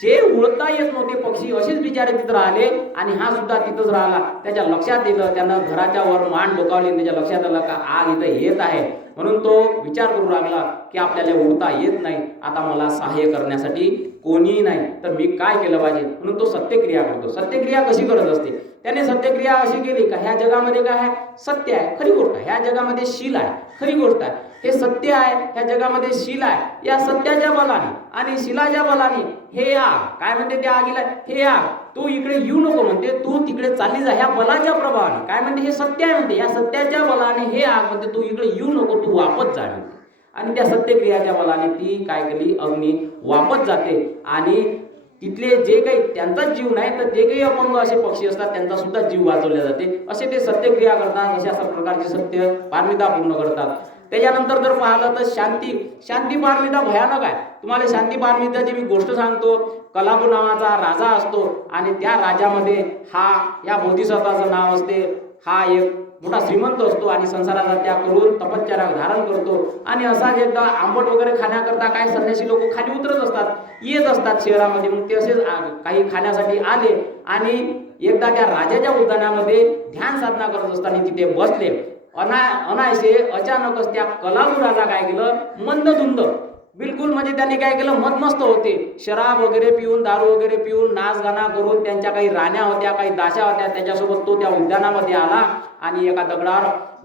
जे उडता येत नव्हते पक्षी असेच बिचारे तिथं राहिले आणि हा सुद्धा तिथंच राहिला. त्याच्या लक्षात येतं, त्यानं घराच्या वर मान डोकावली. त्याच्या लक्षात आलं का आग इथं येत आहे. म्हणून तो विचार करू लागला की आपल्याला उडता येत नाही, आता मला सहाय्य करण्यासाठी कोणीही नाही, तर मी काय केलं पाहिजे. म्हणून तो सत्यक्रिया करतो. सत्यक्रिया कशी करत असते, त्याने सत्यक्रिया अशी केली का ह्या जगामध्ये काय आहे, सत्य आहे, खरी गोष्ट आहे. ह्या जगामध्ये शील आहे, खरी गोष्ट आहे. हे सत्य आहे, ह्या जगामध्ये शील आहे. या सत्याच्या बलाने आणि शिलाच्या बलाने हे आग काय म्हणते, त्या आगीला हे आग तू इकडे येऊ नको म्हणते, तू तिकडे चालली जा. ह्या बलाच्या प्रभावाने काय म्हणते, हे सत्य आहे म्हणते, या सत्याच्या बलाने हे आग म्हणते तू इकडे येऊ नको, तू वापस जा म्हणते. आणि त्या सत्यक्रियाच्या बलाने ती काय केली, अग्नी वापस जाते. आणि तिथले जे काही त्यांचाच जीव नाही तर जे काही अपंग असे पक्षी असतात त्यांचा सुद्धा जीव वाचवला जाते. असे ते सत्यक्रिया करतात, अशा प्रकारचे सत्य पारमिता पूर्ण करतात. त्याच्यानंतर जर पाहिलं तर शांती पारमिता भयानक आहे. तुम्हाला शांती पारमिताची मी गोष्ट सांगतो. कलाबू नावाचा राजा असतो आणि त्या राजामध्ये या बोधिसत्वाचं नाव असते. हा एक मोठा श्रीमंत असतो आणि संसाराचा त्याग करून तपश्चर्या धारण करतो. आणि असाच एकदा आंबट वगैरे खाण्याकरता काही संन्यासी लोक खाली उतरत असतात, येत असतात शहरामध्ये. मग ते असेच काही खाण्यासाठी आले आणि एकदा त्या राजाच्या उद्यानामध्ये ध्यान साधना करत असताना तिथे बसले. अनायसे अचानकच त्या कलालू राजा काय केलं, मंदधुंद बिलकुल म्हणजे त्यांनी काय केलं, मदमस्त होते. शराब वगैरे पिऊन, दारू वगैरे पिऊन, नाच गाणा करून, त्यांच्या काही राण्या होत्या, काही दाशा होत्या, त्याच्यासोबत तो त्या उद्यानामध्ये आला आणि एका दगडावर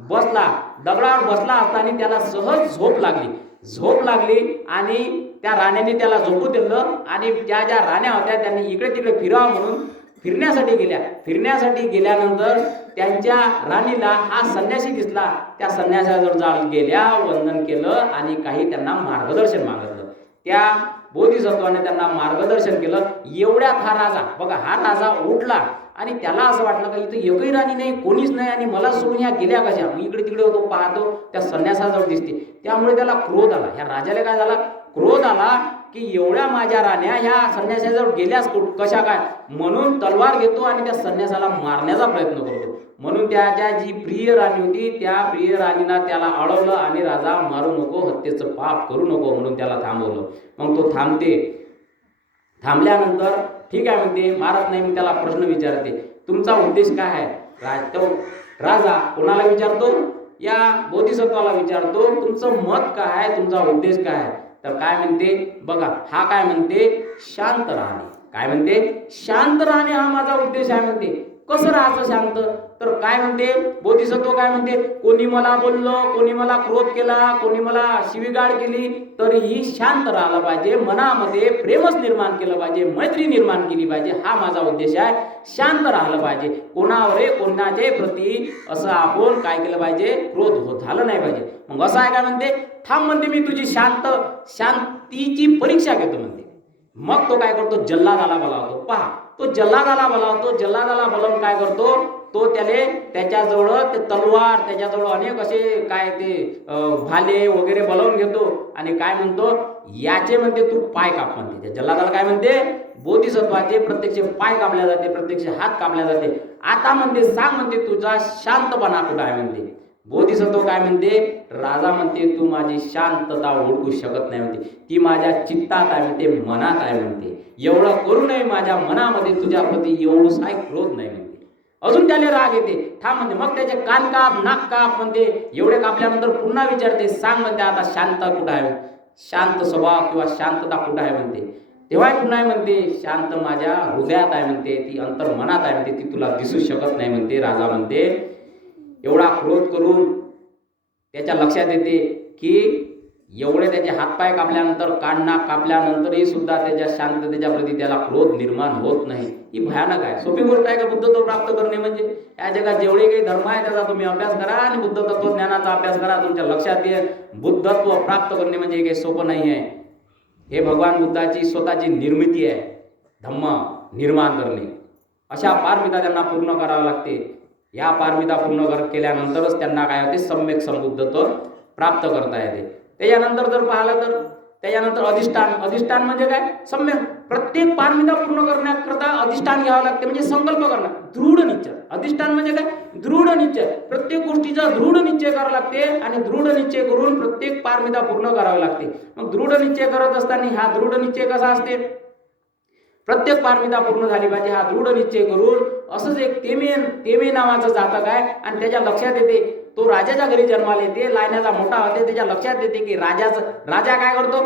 बसला असताना त्याला सहज झोप लागली आणि त्या राण्याने त्याला झोपू दिलं. आणि त्या ज्या राण्या होत्या त्यांनी इकडे तिकडे फिरावं म्हणून फिरण्यासाठी गेल्यानंतर त्यांच्या राणीला हा संन्यासी दिसला. त्या संन्यासाजवळ गेल्या, वंदन केलं आणि काही त्यांना मार्गदर्शन मागितलं. त्या बोधिसत्वाने त्यांना मार्गदर्शन केलं. एवढ्यात हा राजा उठला आणि त्याला असं वाटलं का इथं एकही राणी नाही, कोणीच नाही आणि मला सोडून ह्या गेल्या कशा. मग इकडे तिकडे होतो, पाहतो त्या संन्यासाजवळ दिसते. त्यामुळे त्याला क्रोध आला. ह्या राजाला काय झाला, क्रोध आला की एवढ्या माझ्या राण्या ह्या संन्यासाजवळ गेल्यास कशा काय, म्हणून तलवार घेतो आणि त्या संन्यासाला मारण्याचा प्रयत्न करतो. म्हणून त्याच्या जी प्रिय राणी होती त्या प्रिय राणीला त्याला अडवलं आणि राजा मारू नको, हत्येचं पाप करू नको म्हणून त्याला थांबवलं. मग तो थांबल्यानंतर ठीक आहे म्हणते, मारत नाही. मग त्याला प्रश्न विचारते, तुमचा उद्देश काय आहे. राजा कोणाला विचारतो, या बोधिसत्वाला विचारतो, तुमचं मत काय आहे, तुमचा उद्देश काय आहे. तर काय म्हणते बघा, हा काय म्हणते, शांत राहणे. काय म्हणते, शांत राहणे हा माझा उद्देश आहे म्हणते. कसं राहायचं शांत, तर काय म्हणते बोधिसत्व, काय म्हणते, कोणी मला बोललं, कोणी मला क्रोध केला, कोणी मला शिवीगाळ केली, तरीही शांत राहिलं पाहिजे. मनामध्ये प्रेमच निर्माण केलं पाहिजे, मैत्री निर्माण केली पाहिजे. हा माझा उद्देश आहे. शांत राहिलं पाहिजे. कोणाचे प्रती असं आपण काय केलं पाहिजे, क्रोध झालं नाही पाहिजे. मग असं आहे काय म्हणते, थांब म्हणते, मी तुझी शांतीची परीक्षा घेतो म्हणते. मग तो काय करतो, जल्लादाला बोलावतो. पहा, तो जल्लादाला बोलावून काय करतो, तो त्याच्याजवळ ते तलवार, त्याच्याजवळ अनेक असे काय ते भाले वगैरे बोलावून घेतो आणि काय म्हणतो, याचे म्हणते तू पाय काप म्हणते. त्या जल्लादाला काय म्हणते, बोधिसत्वाचे प्रत्यक्ष पाय कापल्या जाते, प्रत्यक्ष हात कापल्या जाते. आता म्हणते सांग म्हणते, तुझा शांतपणा कुठं आहे म्हणते. बोधिसत्व काय म्हणते, राजा म्हणते तू माझी शांतता ओळखू शकत नाही म्हणते, ती माझ्या चित्तात आहे म्हणते, मनात आहे म्हणते. एवढं करूनही माझ्या मनामध्ये तुझ्या प्रती एवढंच आहे क्रोध नाही म्हणते. अजून त्याला राग येते, थांब म्हणते. मग त्याचे कान काप, नाक काप म्हणते. एवढे कापल्यानंतर पुन्हा विचारते, सांग म्हणते आता शांत कुठं आहे, शांत स्वभाव किंवा शांतता कुठं आहे म्हणते. तेव्हा पुन्हा म्हणते, शांत माझ्या हृदयात आहे म्हणते, ती अंतर्मनात आहे म्हणते, ती तुला दिसू शकत नाही म्हणते. राजा म्हणते, एवढा क्रोध करून त्याच्या लक्षात येते की एवढे त्याचे हातपाय कापल्यानंतर, कान नाक कापल्यानंतरही सुद्धा त्याच्या शांततेच्या प्रती त्याला क्रोध निर्माण होत नाही. ही भयानक आहे. सोपी गोष्ट आहे का बुद्धत्व प्राप्त करणे म्हणजे. या जगात जेवढे काही धर्म आहे त्याचा तुम्ही अभ्यास करा आणि बुद्ध तत्वज्ञानाचा अभ्यास करा, तुमच्या लक्षात येईल बुद्धत्व प्राप्त करणे म्हणजे काही सोपं नाही आहे. हे भगवान बुद्धाची स्वतःची निर्मिती आहे, धम्म निर्माण करणे. अशा पारमिता त्यांना पूर्ण करावं लागते. या पारमिता पूर्ण केल्यानंतरच त्यांना काय होते, सम्यक संबुद्धत्व प्राप्त करता येते. त्याच्यानंतर जर पाहिलं तर त्याच्यानंतर अधिष्ठान म्हणजे काय, सम्यक. प्रत्येक पारमिता पूर्ण करण्याकरता अधिष्ठान घ्यावं लागते, म्हणजे संकल्प करणं, दृढ निश्चय. अधिष्ठान म्हणजे काय, दृढ निश्चय. प्रत्येक गोष्टीचा दृढ निश्चय करावा लागते आणि दृढ निश्चय करून प्रत्येक पारमिता पूर्ण करावी लागते. मग दृढ निश्चय करत असताना हा दृढ निश्चय कसा असते, प्रत्येक पारमिता पूर्ण झाली पाहिजे हा दृढ निश्चय करून. असंच एक तेमे नावाचं जातक आहे आणि त्याच्या लक्षात येते, तो राजाच्या घरी जन्माला येते, लायण्याचा मोठा होते. त्याच्या लक्षात येते की राजा काय करतो,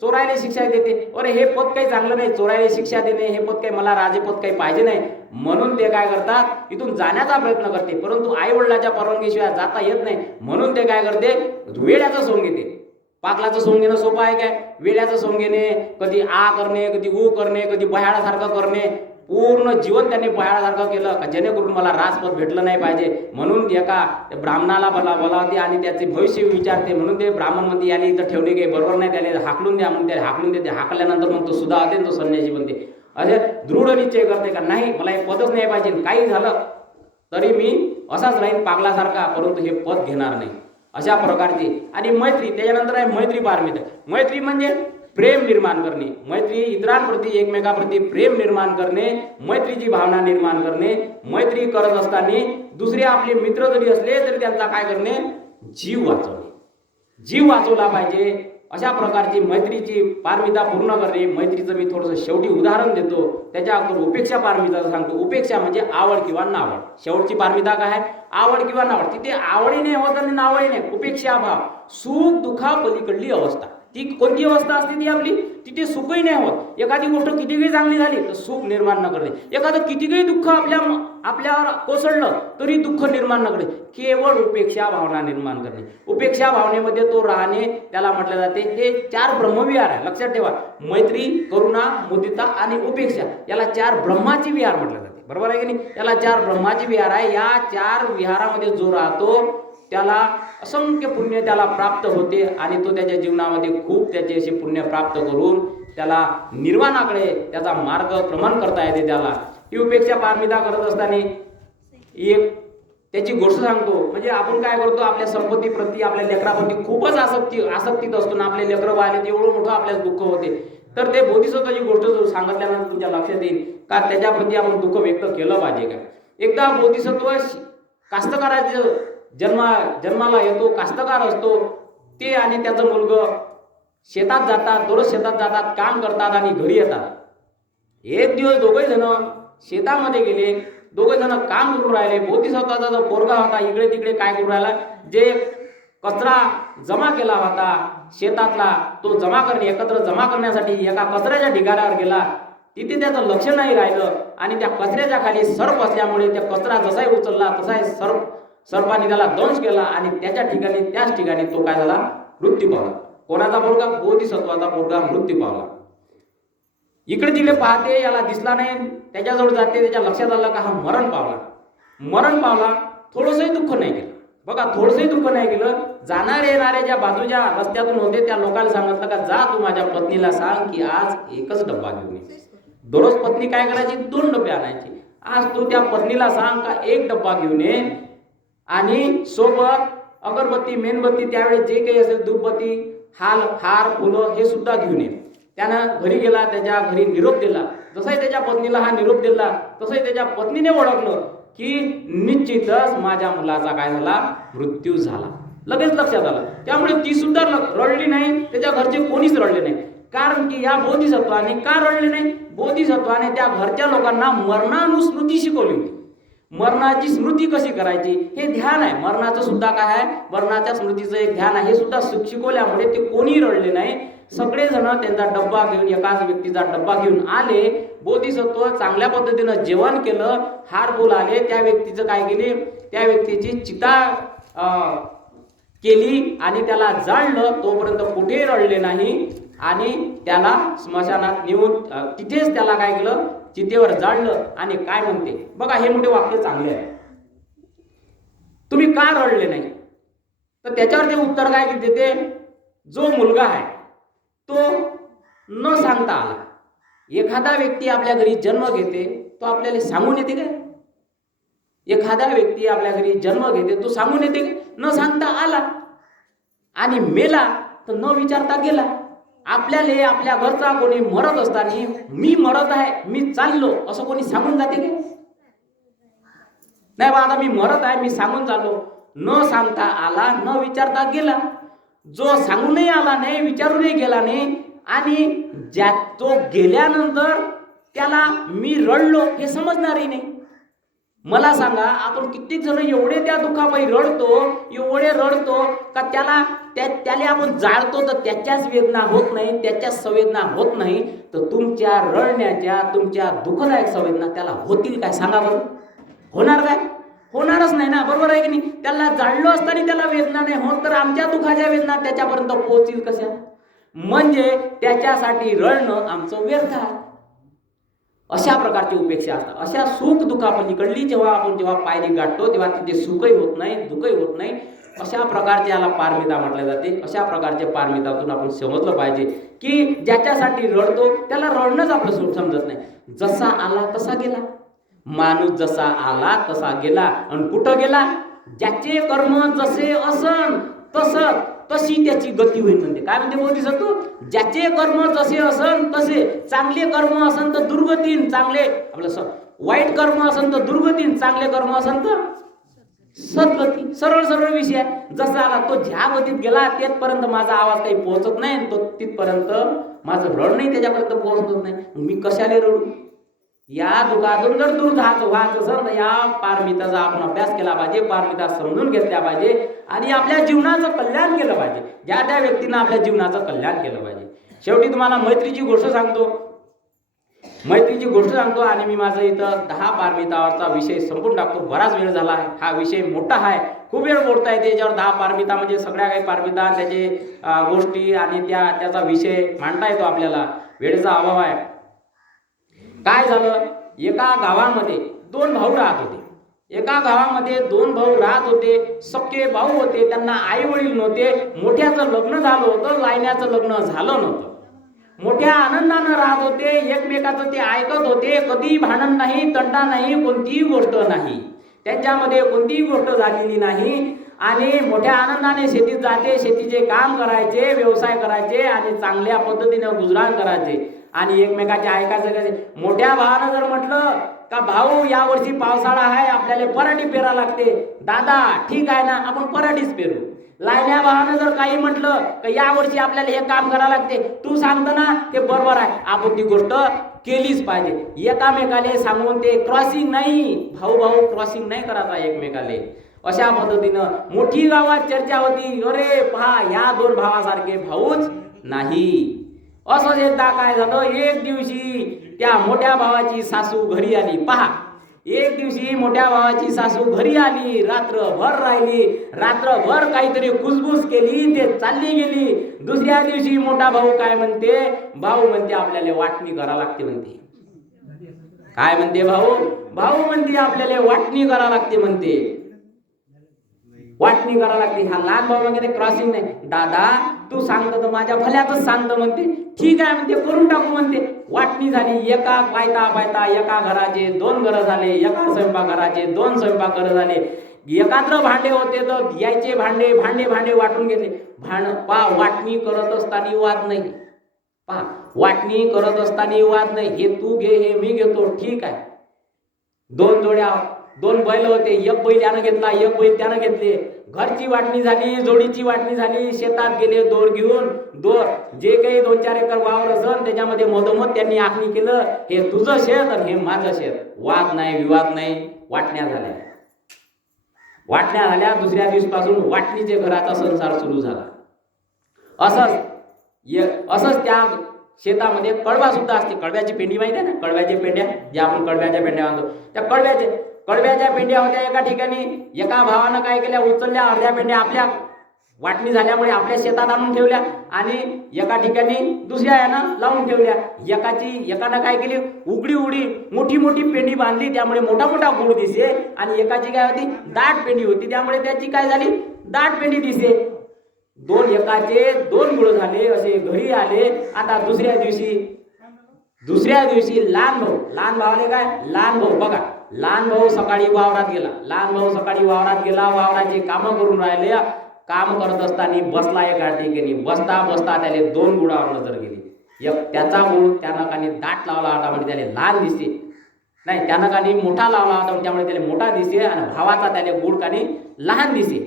चोरायला शिक्षा देते. अरे हे पद काही चांगलं नाही, चोरायला शिक्षा देणे हे पद काही, मला राजेपद काही पाहिजे नाही. म्हणून ते काय करतात, इथून जाण्याचा प्रयत्न करते, परंतु आई वडिलांच्या परवानगीशिवाय जाता येत नाही. म्हणून ते काय करते, वेड्याचं सोंग घेते. पाकलाचं सोंग घेणं सोपं आहे काय, वेड्याचं सोंग घेणे, कधी आ करणे, कधी ऊ करणे, कधी बहाडासारखं करणे, पूर्ण जीवन त्यांनी पहायसारखं केलं का जेणेकरून मला राजपद भेटलं नाही पाहिजे, म्हणून एका ब्राह्मणाला बोलावते आणि त्याचे भविष्य विचारते. म्हणून ते ब्राह्मण म्हणते याला इथं ठेवणे काही बरोबर नाही, त्याला हाकलून द्या. म्हणून त्याला हाकलून देते. हाकल्यानंतर मग तो सुद्धा तो संन्यासी बनते. असे दृढ निश्चय करते का नाही मला हे पदच नाही पाहिजे, काही झालं तरी मी असाच राहीन पागलासारखा, परंतु हे पद घेणार नाही. अशा प्रकारची. आणि मैत्री, त्याच्यानंतर आहे मैत्री पारमिता. मैत्री म्हणजे प्रेम निर्माण करणे. मैत्री इतरांप्रती एकमेकांप्रती प्रेम निर्माण करणे, मैत्रीची भावना निर्माण करणे. मैत्री करत असताना दुसरे आपले मित्र जरी असले तरी त्यांचा काय करणे, जीव वाचवणे. जीव वाचवला पाहिजे. अशा प्रकारची मैत्रीची पारमिता पूर्ण करणे. मैत्रीचं मी थोडंसं शेवटी उदाहरण देतो, त्याच्या अगोदर उपेक्षा पारमिता सांगतो. उपेक्षा म्हणजे आवड किंवा नावड. शेवटची पारमिता काय आहे, आवड किंवा नावड. तिथे आवडीने होत आणि नावडीने. उपेक्षा भाव, सुख दुःखा पलीकडली अवस्था. ती कोणती अवस्था असते ती आपली, तिथे सुखही नाही होत. एखादी गोष्ट किती काही चांगली झाली तर सुख निर्माण न करणे. एखादं किती काही दुःख आपल्यावर कोसळलं तरी दुःख निर्माण न करणे. केवळ उपेक्षा भावना निर्माण करणे. उपेक्षा भावनेमध्ये तो राहणे, त्याला म्हटले जाते. हे 4 ब्रह्मविहार आहे, लक्षात ठेवा. मैत्री, करुणा, मुदिता आणि उपेक्षा याला 4 ब्रह्माचे विहार म्हटले जाते. बरोबर आहे की नाही. याला 4 ब्रह्माचे विहार आहे. या 4 विहारामध्ये जो राहतो त्याला असंख्य पुण्य त्याला प्राप्त होते आणि तो त्याच्या जीवनामध्ये खूप त्याचे असे पुण्य प्राप्त करून त्याला निर्वाणाकडे त्याचा मार्गक्रमण करता येते. त्याला ही उपेक्षा पारमिता करत असताना एक त्याची गोष्ट सांगतो. म्हणजे आपण काय करतो, आपल्या संपत्तीप्रती आपल्या लेकराप्रती खूपच आसक्तीत असतो ना. आपले लेकरं वाहिले एवढं मोठं आपल्याला दुःख होते. तर ते बोधिसत्वाची गोष्ट सांगितल्यानंतर तुमच्या लक्षात येईल का त्याच्याप्रती आपण दुःख व्यक्त केलं पाहिजे का. एकदा बोधिसत्व कास्तकाराचं जन्माला येतो, कास्तकार असतो ते आणि त्याचं मुलगं शेतात जातात. दररोज शेतात जातात, काम करतात आणि घरी येतात. एक दिवस दोघे जण शेतामध्ये गेले. दोघे जण काम करून राहिले. बोधिसत्वाचा जो पोरगा होता इकडे तिकडे काय करून राहिला, जे कचरा जमा केला होता शेतातला तो एकत्र जमा करण्यासाठी एका कचऱ्याच्या ठिकाणावर गेला. तिथे त्याचं लक्ष नाही राहिलं आणि त्या कचऱ्याच्या खाली सर्प असल्यामुळे त्या कचरा जसाही उचलला तसाही सर्पाने त्याला दंश केला आणि त्याच ठिकाणी तो काय झाला, मृत्यू पावला. कोणाचा पोरगा, बोधिसत्वाचा पोरगा मृत्यू पावला. इकडे तिकडे पाहते, याला दिसला नाही. त्याच्याजवळ जाते, त्याच्या लक्षात आलं का हा मरण पावला. थोडंसंही दुःख नाही केलं. बघा, थोडंसंही दुःख नाही केलं. येणारे ज्या बाजूच्या रस्त्यातून होते त्या लोकांना सांगितलं का जा तू माझ्या पत्नीला सांग की आज एकच डब्बा घेऊन ये. दररोज पत्नी काय करायची, 2 डबे आणायची. आज तू त्या पत्नीला सांग का 1 डब्बा घेऊन ये आणि सोबत अगरबत्ती, मेणबत्ती, त्यावेळेस जे काही असेल धूपबत्ती, हार, फुलं हे सुद्धा घेऊन ये. त्यानं घरी गेला, त्याच्या घरी निरोप दिला. जसाही त्याच्या पत्नीला हा निरोप दिला तसंही त्याच्या पत्नीने ओळखलं की निश्चितच माझ्या मुलाचा काय झाला, मृत्यू झाला. लगेच लक्षात आलं. त्यामुळे ती सुद्धा रडली नाही, त्याच्या घरचे कोणीच रडले नाही. कारण की या बोधिसत्वाने का रडले नाही, बोधिसत्वाने त्या घरच्या लोकांना मरणानुस्मृती शिकवली होती. मरणाची स्मृती कशी करायची हे ध्यान आहे. मरणाचं सुद्धा काय आहे, मरणाच्या स्मृतीचं एक ध्यान आहे. हे सुद्धा शिकवल्यामुळे ते कोणी रडले नाही. सगळेजण त्यांचा डब्बा घेऊन, एकाच व्यक्तीचा डब्बा घेऊन आले. बोधिसत्व चांगल्या पद्धतीनं जेवण केलं, हार बोल आले. त्या व्यक्तीचं काय केले, त्या व्यक्तीची चिता केली आणि त्याला जाळलं. तोपर्यंत कुठेही रडले नाही आणि त्याला स्मशानात नेऊन तिथेच त्याला काय केलं, चितेवर जाळलं. आणि काय म्हणते बघा, हे मोठे वाक्य चांगले आहे. तुम्ही का रडले नाही, तर त्याच्यावर ते उत्तर काय देते, जो मुलगा आहे तो न सांगता आला. एखादा व्यक्ती आपल्या घरी जन्म घेते तो आपल्याला सांगून येते काय, एखादा व्यक्ती आपल्या घरी जन्म घेते तो सांगून येते काय, न सांगता आला आणि मेला तर न विचारता गेला. आपल्याला आपल्या घरचा कोणी मरत असताना मी मरत आहे, मी चाललो असं कोणी सांगून जाते काय, नाही बा आता मी मरत आहे, मी सांगून चाललो. न सांगता आला, न विचारता गेला. जो सांगूनही आला नाही, विचारूनही गेला नाही आणि तो गेल्यानंतर त्याला मी रडलो हे समजणारही नाही. मला सांगा, आपण कित्येक जण एवढे त्या दुःखापायी रडतो, एवढे रडतो का त्याला आपण जाळतो तर त्याच्याच वेदना होत नाही, त्याच्याच संवेदना होत नाही. तर तुमच्या रडण्याच्या, तुमच्या दुःखदायक संवेदना त्याला होतील काय, सांगा बरं. होणार काय, होणारच नाही ना, बरोबर आहे की नाही. त्याला जाळलो असताना त्याला वेदना नाही होत, तर आमच्या दुःखाच्या वेदना त्याच्यापर्यंत पोहोचतील कशा. म्हणजे त्याच्यासाठी रडणं आमचं व्यर्थ आहे. अशा प्रकारची उपेक्षा असतात. अशा सुख दुःखापलीकडली जेव्हा पायरी गाठतो तेव्हा तिथे सुखही होत नाही, दुःखही होत नाही. अशा प्रकारचे याला पारमिता म्हटले जाते. अशा प्रकारच्या पारमितातून आपण समजलं पाहिजे की ज्याच्यासाठी रडतो त्याला रडणंच आपलं सुख समजत नाही. जसा आला तसा गेला माणूस, जसा आला तसा गेला. आणि कुठं गेला? ज्याचे कर्म जसे असन तसं तशी त्याची गती होईल म्हणते. काय म्हणते बोधिसत्व? ज्याचे कर्म जसे असन तसे. चांगले कर्म असन तर दुर्गतीन, चांगले आपलं वाईट कर्म असन तर दुर्गतीन, चांगले कर्म असन तर सद्गती. सरळ सरळ विषय आहे. जसा आला तो ज्या गतीत गेला तेथपर्यंत माझा आवाज काही पोहोचत नाही, तो तिथपर्यंत माझं रड नाही त्याच्यापर्यंत पोहोचत नाही. मी कशाला रडू? या दुःखातून जर दूर व्हायचं असेल तर या पारमिताचा आपण अभ्यास केला पाहिजे, पारमिता समजून घेतल्या पाहिजे आणि आपल्या जीवनाचं कल्याण केलं पाहिजे. ज्या त्या व्यक्तीनं आपल्या जीवनाचं कल्याण केलं पाहिजे. शेवटी तुम्हाला मैत्रीची गोष्ट सांगतो आणि मी माझं इथं 10 पारमितावरचा विषय संपून टाकतो. बराच वेळ झाला आहे, हा विषय मोठा आहे, खूप वेळ बोलता येते याच्यावर. 10 पारमिता म्हणजे सगळ्या काही पारमिता, त्याचे गोष्टी आणि त्याचा विषय मांडता येतो आपल्याला. वेळेचा अभाव आहे. काय झालं? एका गावामध्ये 2 भाऊ राहत होते. एका गावामध्ये 2 भाऊ राहत होते. सख्खे भाऊ होते. त्यांना आई वडील नव्हते. मोठ्याचं लग्न झालं होतं, लहान्याचं लग्न झालं नव्हतं. मोठ्या आनंदानं राहत होते. एकमेकाचं ते ऐकत होते. कधी भांडण नाही, तंटा नाही, कोणतीही गोष्ट नाही. त्यांच्यामध्ये कोणतीही गोष्ट झालेली नाही. आणि मोठ्या आनंदाने शेतीत जाते, शेतीचे काम करायचे, व्यवसाय करायचे आणि चांगल्या पद्धतीने गुजराण करायचे आणि एकमेकाचे ऐकायचं. मोठ्या भावानं जर म्हटलं का भाऊ यावर्षी पावसाळा आहे, आपल्याला पराठी पेरा लागते, दादा ठीक आहे ना, आपण पराठीच पेरू. लहान्या भावानं जर काही म्हटलं का यावर्षी आपल्याला हे काम करावं लागते, तू सांगतो ना ते बरोबर आहे, आपण ती गोष्ट केलीच पाहिजे. एकामेकाले सांगून ते क्रॉसिंग नाही, भाऊ क्रॉसिंग नाही करायचा एकमेकाले. अशा पद्धतीनं मोठी गावात चर्चा होती. अरे पहा या 2 भावासारखे भाऊच नाही. असंच एकदा काय झालं, एक दिवशी त्या मोठ्या भावाची सासू घरी आली. पहा, एक दिवशी मोठ्या भावाची सासू घरी आली, रात्रभर राहिली, रात्रभर काहीतरी कुजबुज केली, ते चालली गेली. दुसऱ्या दिवशी मोठा भाऊ काय म्हणते? भाऊ म्हणते आपल्याला वाटणी करा लागते म्हणते. काय म्हणते भाऊ म्हणते आपल्याला वाटणी करा लागते म्हणते. वाटणी करा लागते. हा लहान भाऊ वगैरे क्रॉसिंग नाही. दादा तू सांगतो तर माझ्या भल्यातच सांगतो म्हणते. ठीक आहे म्हणते, करून टाकू म्हणते. वाटणी झाली. एका पायता एका घराचे 2 घरं झाले, एका स्वयंपाकघराचे 2 स्वयंपाकघरं झाले. एकात्र भांडे होते तर यायचे भांडे वाटून घेतले. वाटणी करत असताना वाद नाही. पहा, वाटणी करत असताना वाद नाही. हे तू घे, हे मी घेतो, ठीक आहे. 2 जोड्या 2 बैल होते, एक बैल यानं घेतला, एक बैल त्यानं घेतले. घरची वाटणी झाली, जोडीची वाटणी झाली. शेतात गेले दोर घेऊन. जे काही 2-4 एकर वावर असन त्याच्यामध्ये मधोमध त्यांनी आखणी केलं, हे तुझं शेत आणि हे माझं शेत. वाद नाही, विवाद नाही. वाटण्या झाल्या. दुसऱ्या दिवसापासून वाटणीचे घराचा संसार सुरू झाला. असंच त्या शेतामध्ये कडवा सुद्धा असते. कडव्याची पेंडी माहिती आहे ना? कडव्याच्या पेंड्या, ज्या आपण कडव्याच्या पेंड्या बांधतो, त्या कडव्याच्या पेंड्या होत्या एका ठिकाणी. एका भावानं काय केल्या, उचलल्या अर्ध्या पेंड्या आपल्या वाटणी झाल्यामुळे आपल्या शेतात आणून ठेवल्या आणि एका ठिकाणी दुसऱ्या यानं लावून ठेवल्या. एकानं काय केली, उघडी मोठी पेंडी बांधली, त्यामुळे मोठा गुळ दिसे. आणि एकाची काय होती, दाट पेंडी होती, त्यामुळे त्याची काय झाली, दाट पेंडी दिसे. 2 एकाचे 2 गुळ झाले. असे घरी आले. आता दुसऱ्या दिवशी लहान भावाले काय, लहान भाऊ सकाळी वावरात गेला. वावराचे कामं करून राहिले. काम करत असताना बसला एका ठिकाणी. बसता त्याला 2 गुळावर नजर गेली. एक त्याचा गुळ त्यानं कानी दाट लावला होता म्हणजे त्याला लहान दिसे, नाही त्यानं कानी मोठा लावला होता त्यामुळे त्याला मोठा दिसे, आणि भावाचा त्याला गुळ कानी लहान दिसे.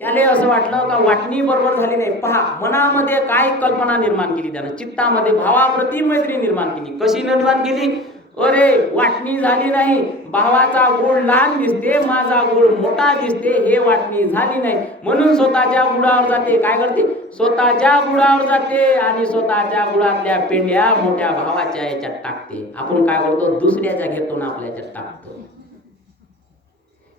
त्याला असं वाटलं का वाटणी बरोबर झाली नाही. पहा, मनामध्ये काय कल्पना निर्माण केली त्यानं, चित्तामध्ये भावाप्रती मैत्री निर्माण केली. कशी निर्माण केली? अरे वाटणी झाली नाही, भावाचा गुळ लहान दिसते, माझा गुळ मोठा दिसते, हे वाटणी झाली नाही म्हणून स्वतःच्या गुळावर जाते. काय करते? स्वतःच्या गुळावर जाते आणि स्वतःच्या गुळातल्या पेंड्या मोठ्या भावाच्या याच्यात टाकते. आपण काय करतो? दुसऱ्याच्या घेतो ना आपल्या याच्यात टाकतो.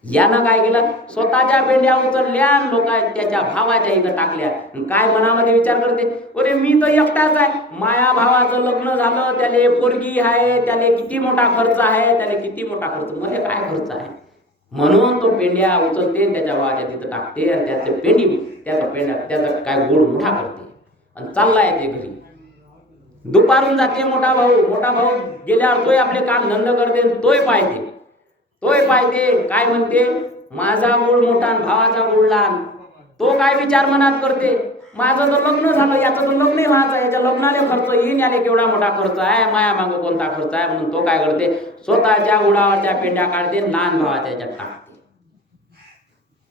यानं काय केलं, स्वतःच्या पेंड्या उचलल्या, लोक त्याच्या भावाच्या इथं टाकल्या. काय मनामध्ये विचार करते, अरे मी तर एकटाच आहे, माया भावाचं लग्न झालं, त्याले पोरगी आहे, त्याले किती मोठा खर्च आहे, त्याले किती मोठा खर्च, मध्ये काय खर्च आहे. म्हणून तो पेंड्या उचलते, त्याच्या भावाच्या तिथं टाकते आणि त्याचे पेंडी त्याचा काय गोड मोठा करते आणि चालला येते घरी. दुपारून जाते मोठा भाऊ गेल्यावर तोय आपले काम धंद करते, तोय पाहते काय म्हणते, माझा गुळ मोठा आणि भावाचा गुळ लहान. तो काय विचार मनात करते, माझं तर लग्न झालं, याचं तर लग्न व्हायचं, याच्या लग्नाला खर्च येईन, याले केवढा मोठा खर्च आहे, माया मागं कोणता खर्च आहे. म्हणून तो काय करते, स्वतःच्या गुळावरच्या पेंड्या काढते, लहान भावाच्या याच्यात टाकते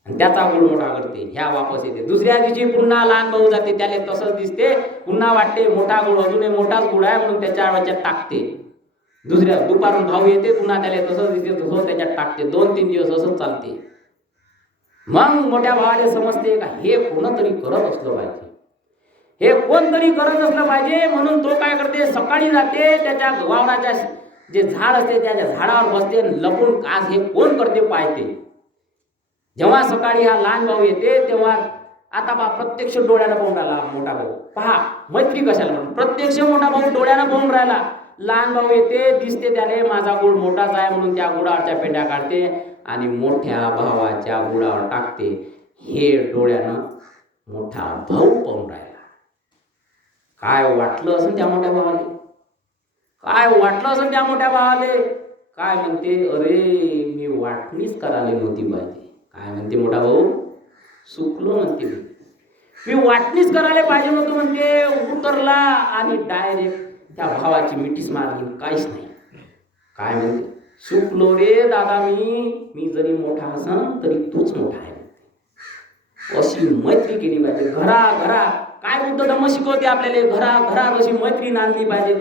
आणि त्याचा गुळ मोठा करते. ह्या वापस येते. दुसऱ्या दिवशी पुन्हा लहान भाऊ जाते, त्याला तसंच दिसते, पुन्हा वाटते मोठा गुळ अजूनही मोठाच गुळ आहे, म्हणून त्याच्या याच्यात टाकते. दुसऱ्या दुपारून भाऊ येते, पुन्हा त्याला तसंच दिसते, तसं त्याच्यात टाकते. 2-3 दिवस असंच चालते. मग मोठ्या भावाला समजते का हे कोणतरी करत असलं पाहिजे, हे कोणतरी करत असलं पाहिजे. म्हणून तो काय करते, सकाळी जाते, त्याच्या वावराच्या जे झाड असते त्याच्या झाडावर बसते, लपून आज हे कोण करते पाहते. जेव्हा सकाळी हा लहान भाऊ येते, तेव्हा आता बा प्रत्यक्ष डोळ्यानं पाहून राहिला मोठा भाऊ. पहा मैत्री कशाला म्हणून, प्रत्यक्ष मोठा भाऊ डोळ्यानं पाहून राहिला. लहान भाऊ येते, दिसते त्याले माझा गुळ मोठाच आहे, म्हणून त्या गुळावरच्या पेंड्या काढते आणि मोठ्या भावाच्या गुळावर टाकते. हे डोळ्यानं मोठा भाऊ पाहून राहिला. काय वाटलं असं त्या मोठ्या भावाले, काय म्हणते, अरे मी वाटणीच करायला नव्हती पाहिजे. काय म्हणते मोठा भाऊ, चुकलो म्हणते, मी वाटणीच करायला पाहिजे नव्हतं म्हणते. उतरला आणि डायरेक्ट त्या भावाची मिठीच मारली, काहीच नाही. काय म्हणते, चुकलो रे दादा, मी जरी मोठा असन तरी तूच मोठा आहे. अशी मैत्री केली पाहिजे. घराघरात काय बुद्ध धम्म शिकवते आपल्याला, घराघरात अशी मैत्री नांदली पाहिजे.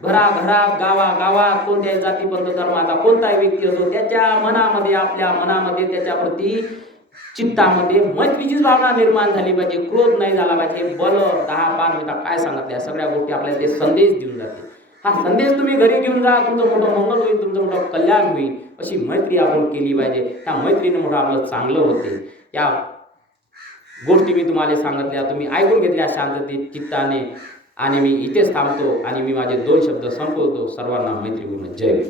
घराघरात गावागावात कोणत्याही जाती पंथ धर्माचा कोणताही व्यक्ती असो, त्याच्या मनामध्ये, आपल्या मनामध्ये, त्याच्याप्रती चित्तामध्ये मैत्रीचीच भावना निर्माण झाली पाहिजे. क्रोध नाही झाला पाहिजे. बल 10-5 मिनिटं काय सांगितलं, या सगळ्या गोष्टी आपल्याला ते संदेश देऊन जाते. हा संदेश तुम्ही घरी घेऊन जा, तुमचं मोठं मंगल होईल, तुमचं मोठं कल्याण होईल. अशी मैत्री आपण केली पाहिजे. त्या मैत्रीने मोठं आपलं चांगलं होते. या गोष्टी मी तुम्हाला सांगितल्या, तुम्ही ऐकून घेतल्या शांततेत चित्ताने, आणि मी इथेच थांबतो आणि मी माझे 2 शब्द संपवतो. सर्वांना मैत्रीपूर्ण जय.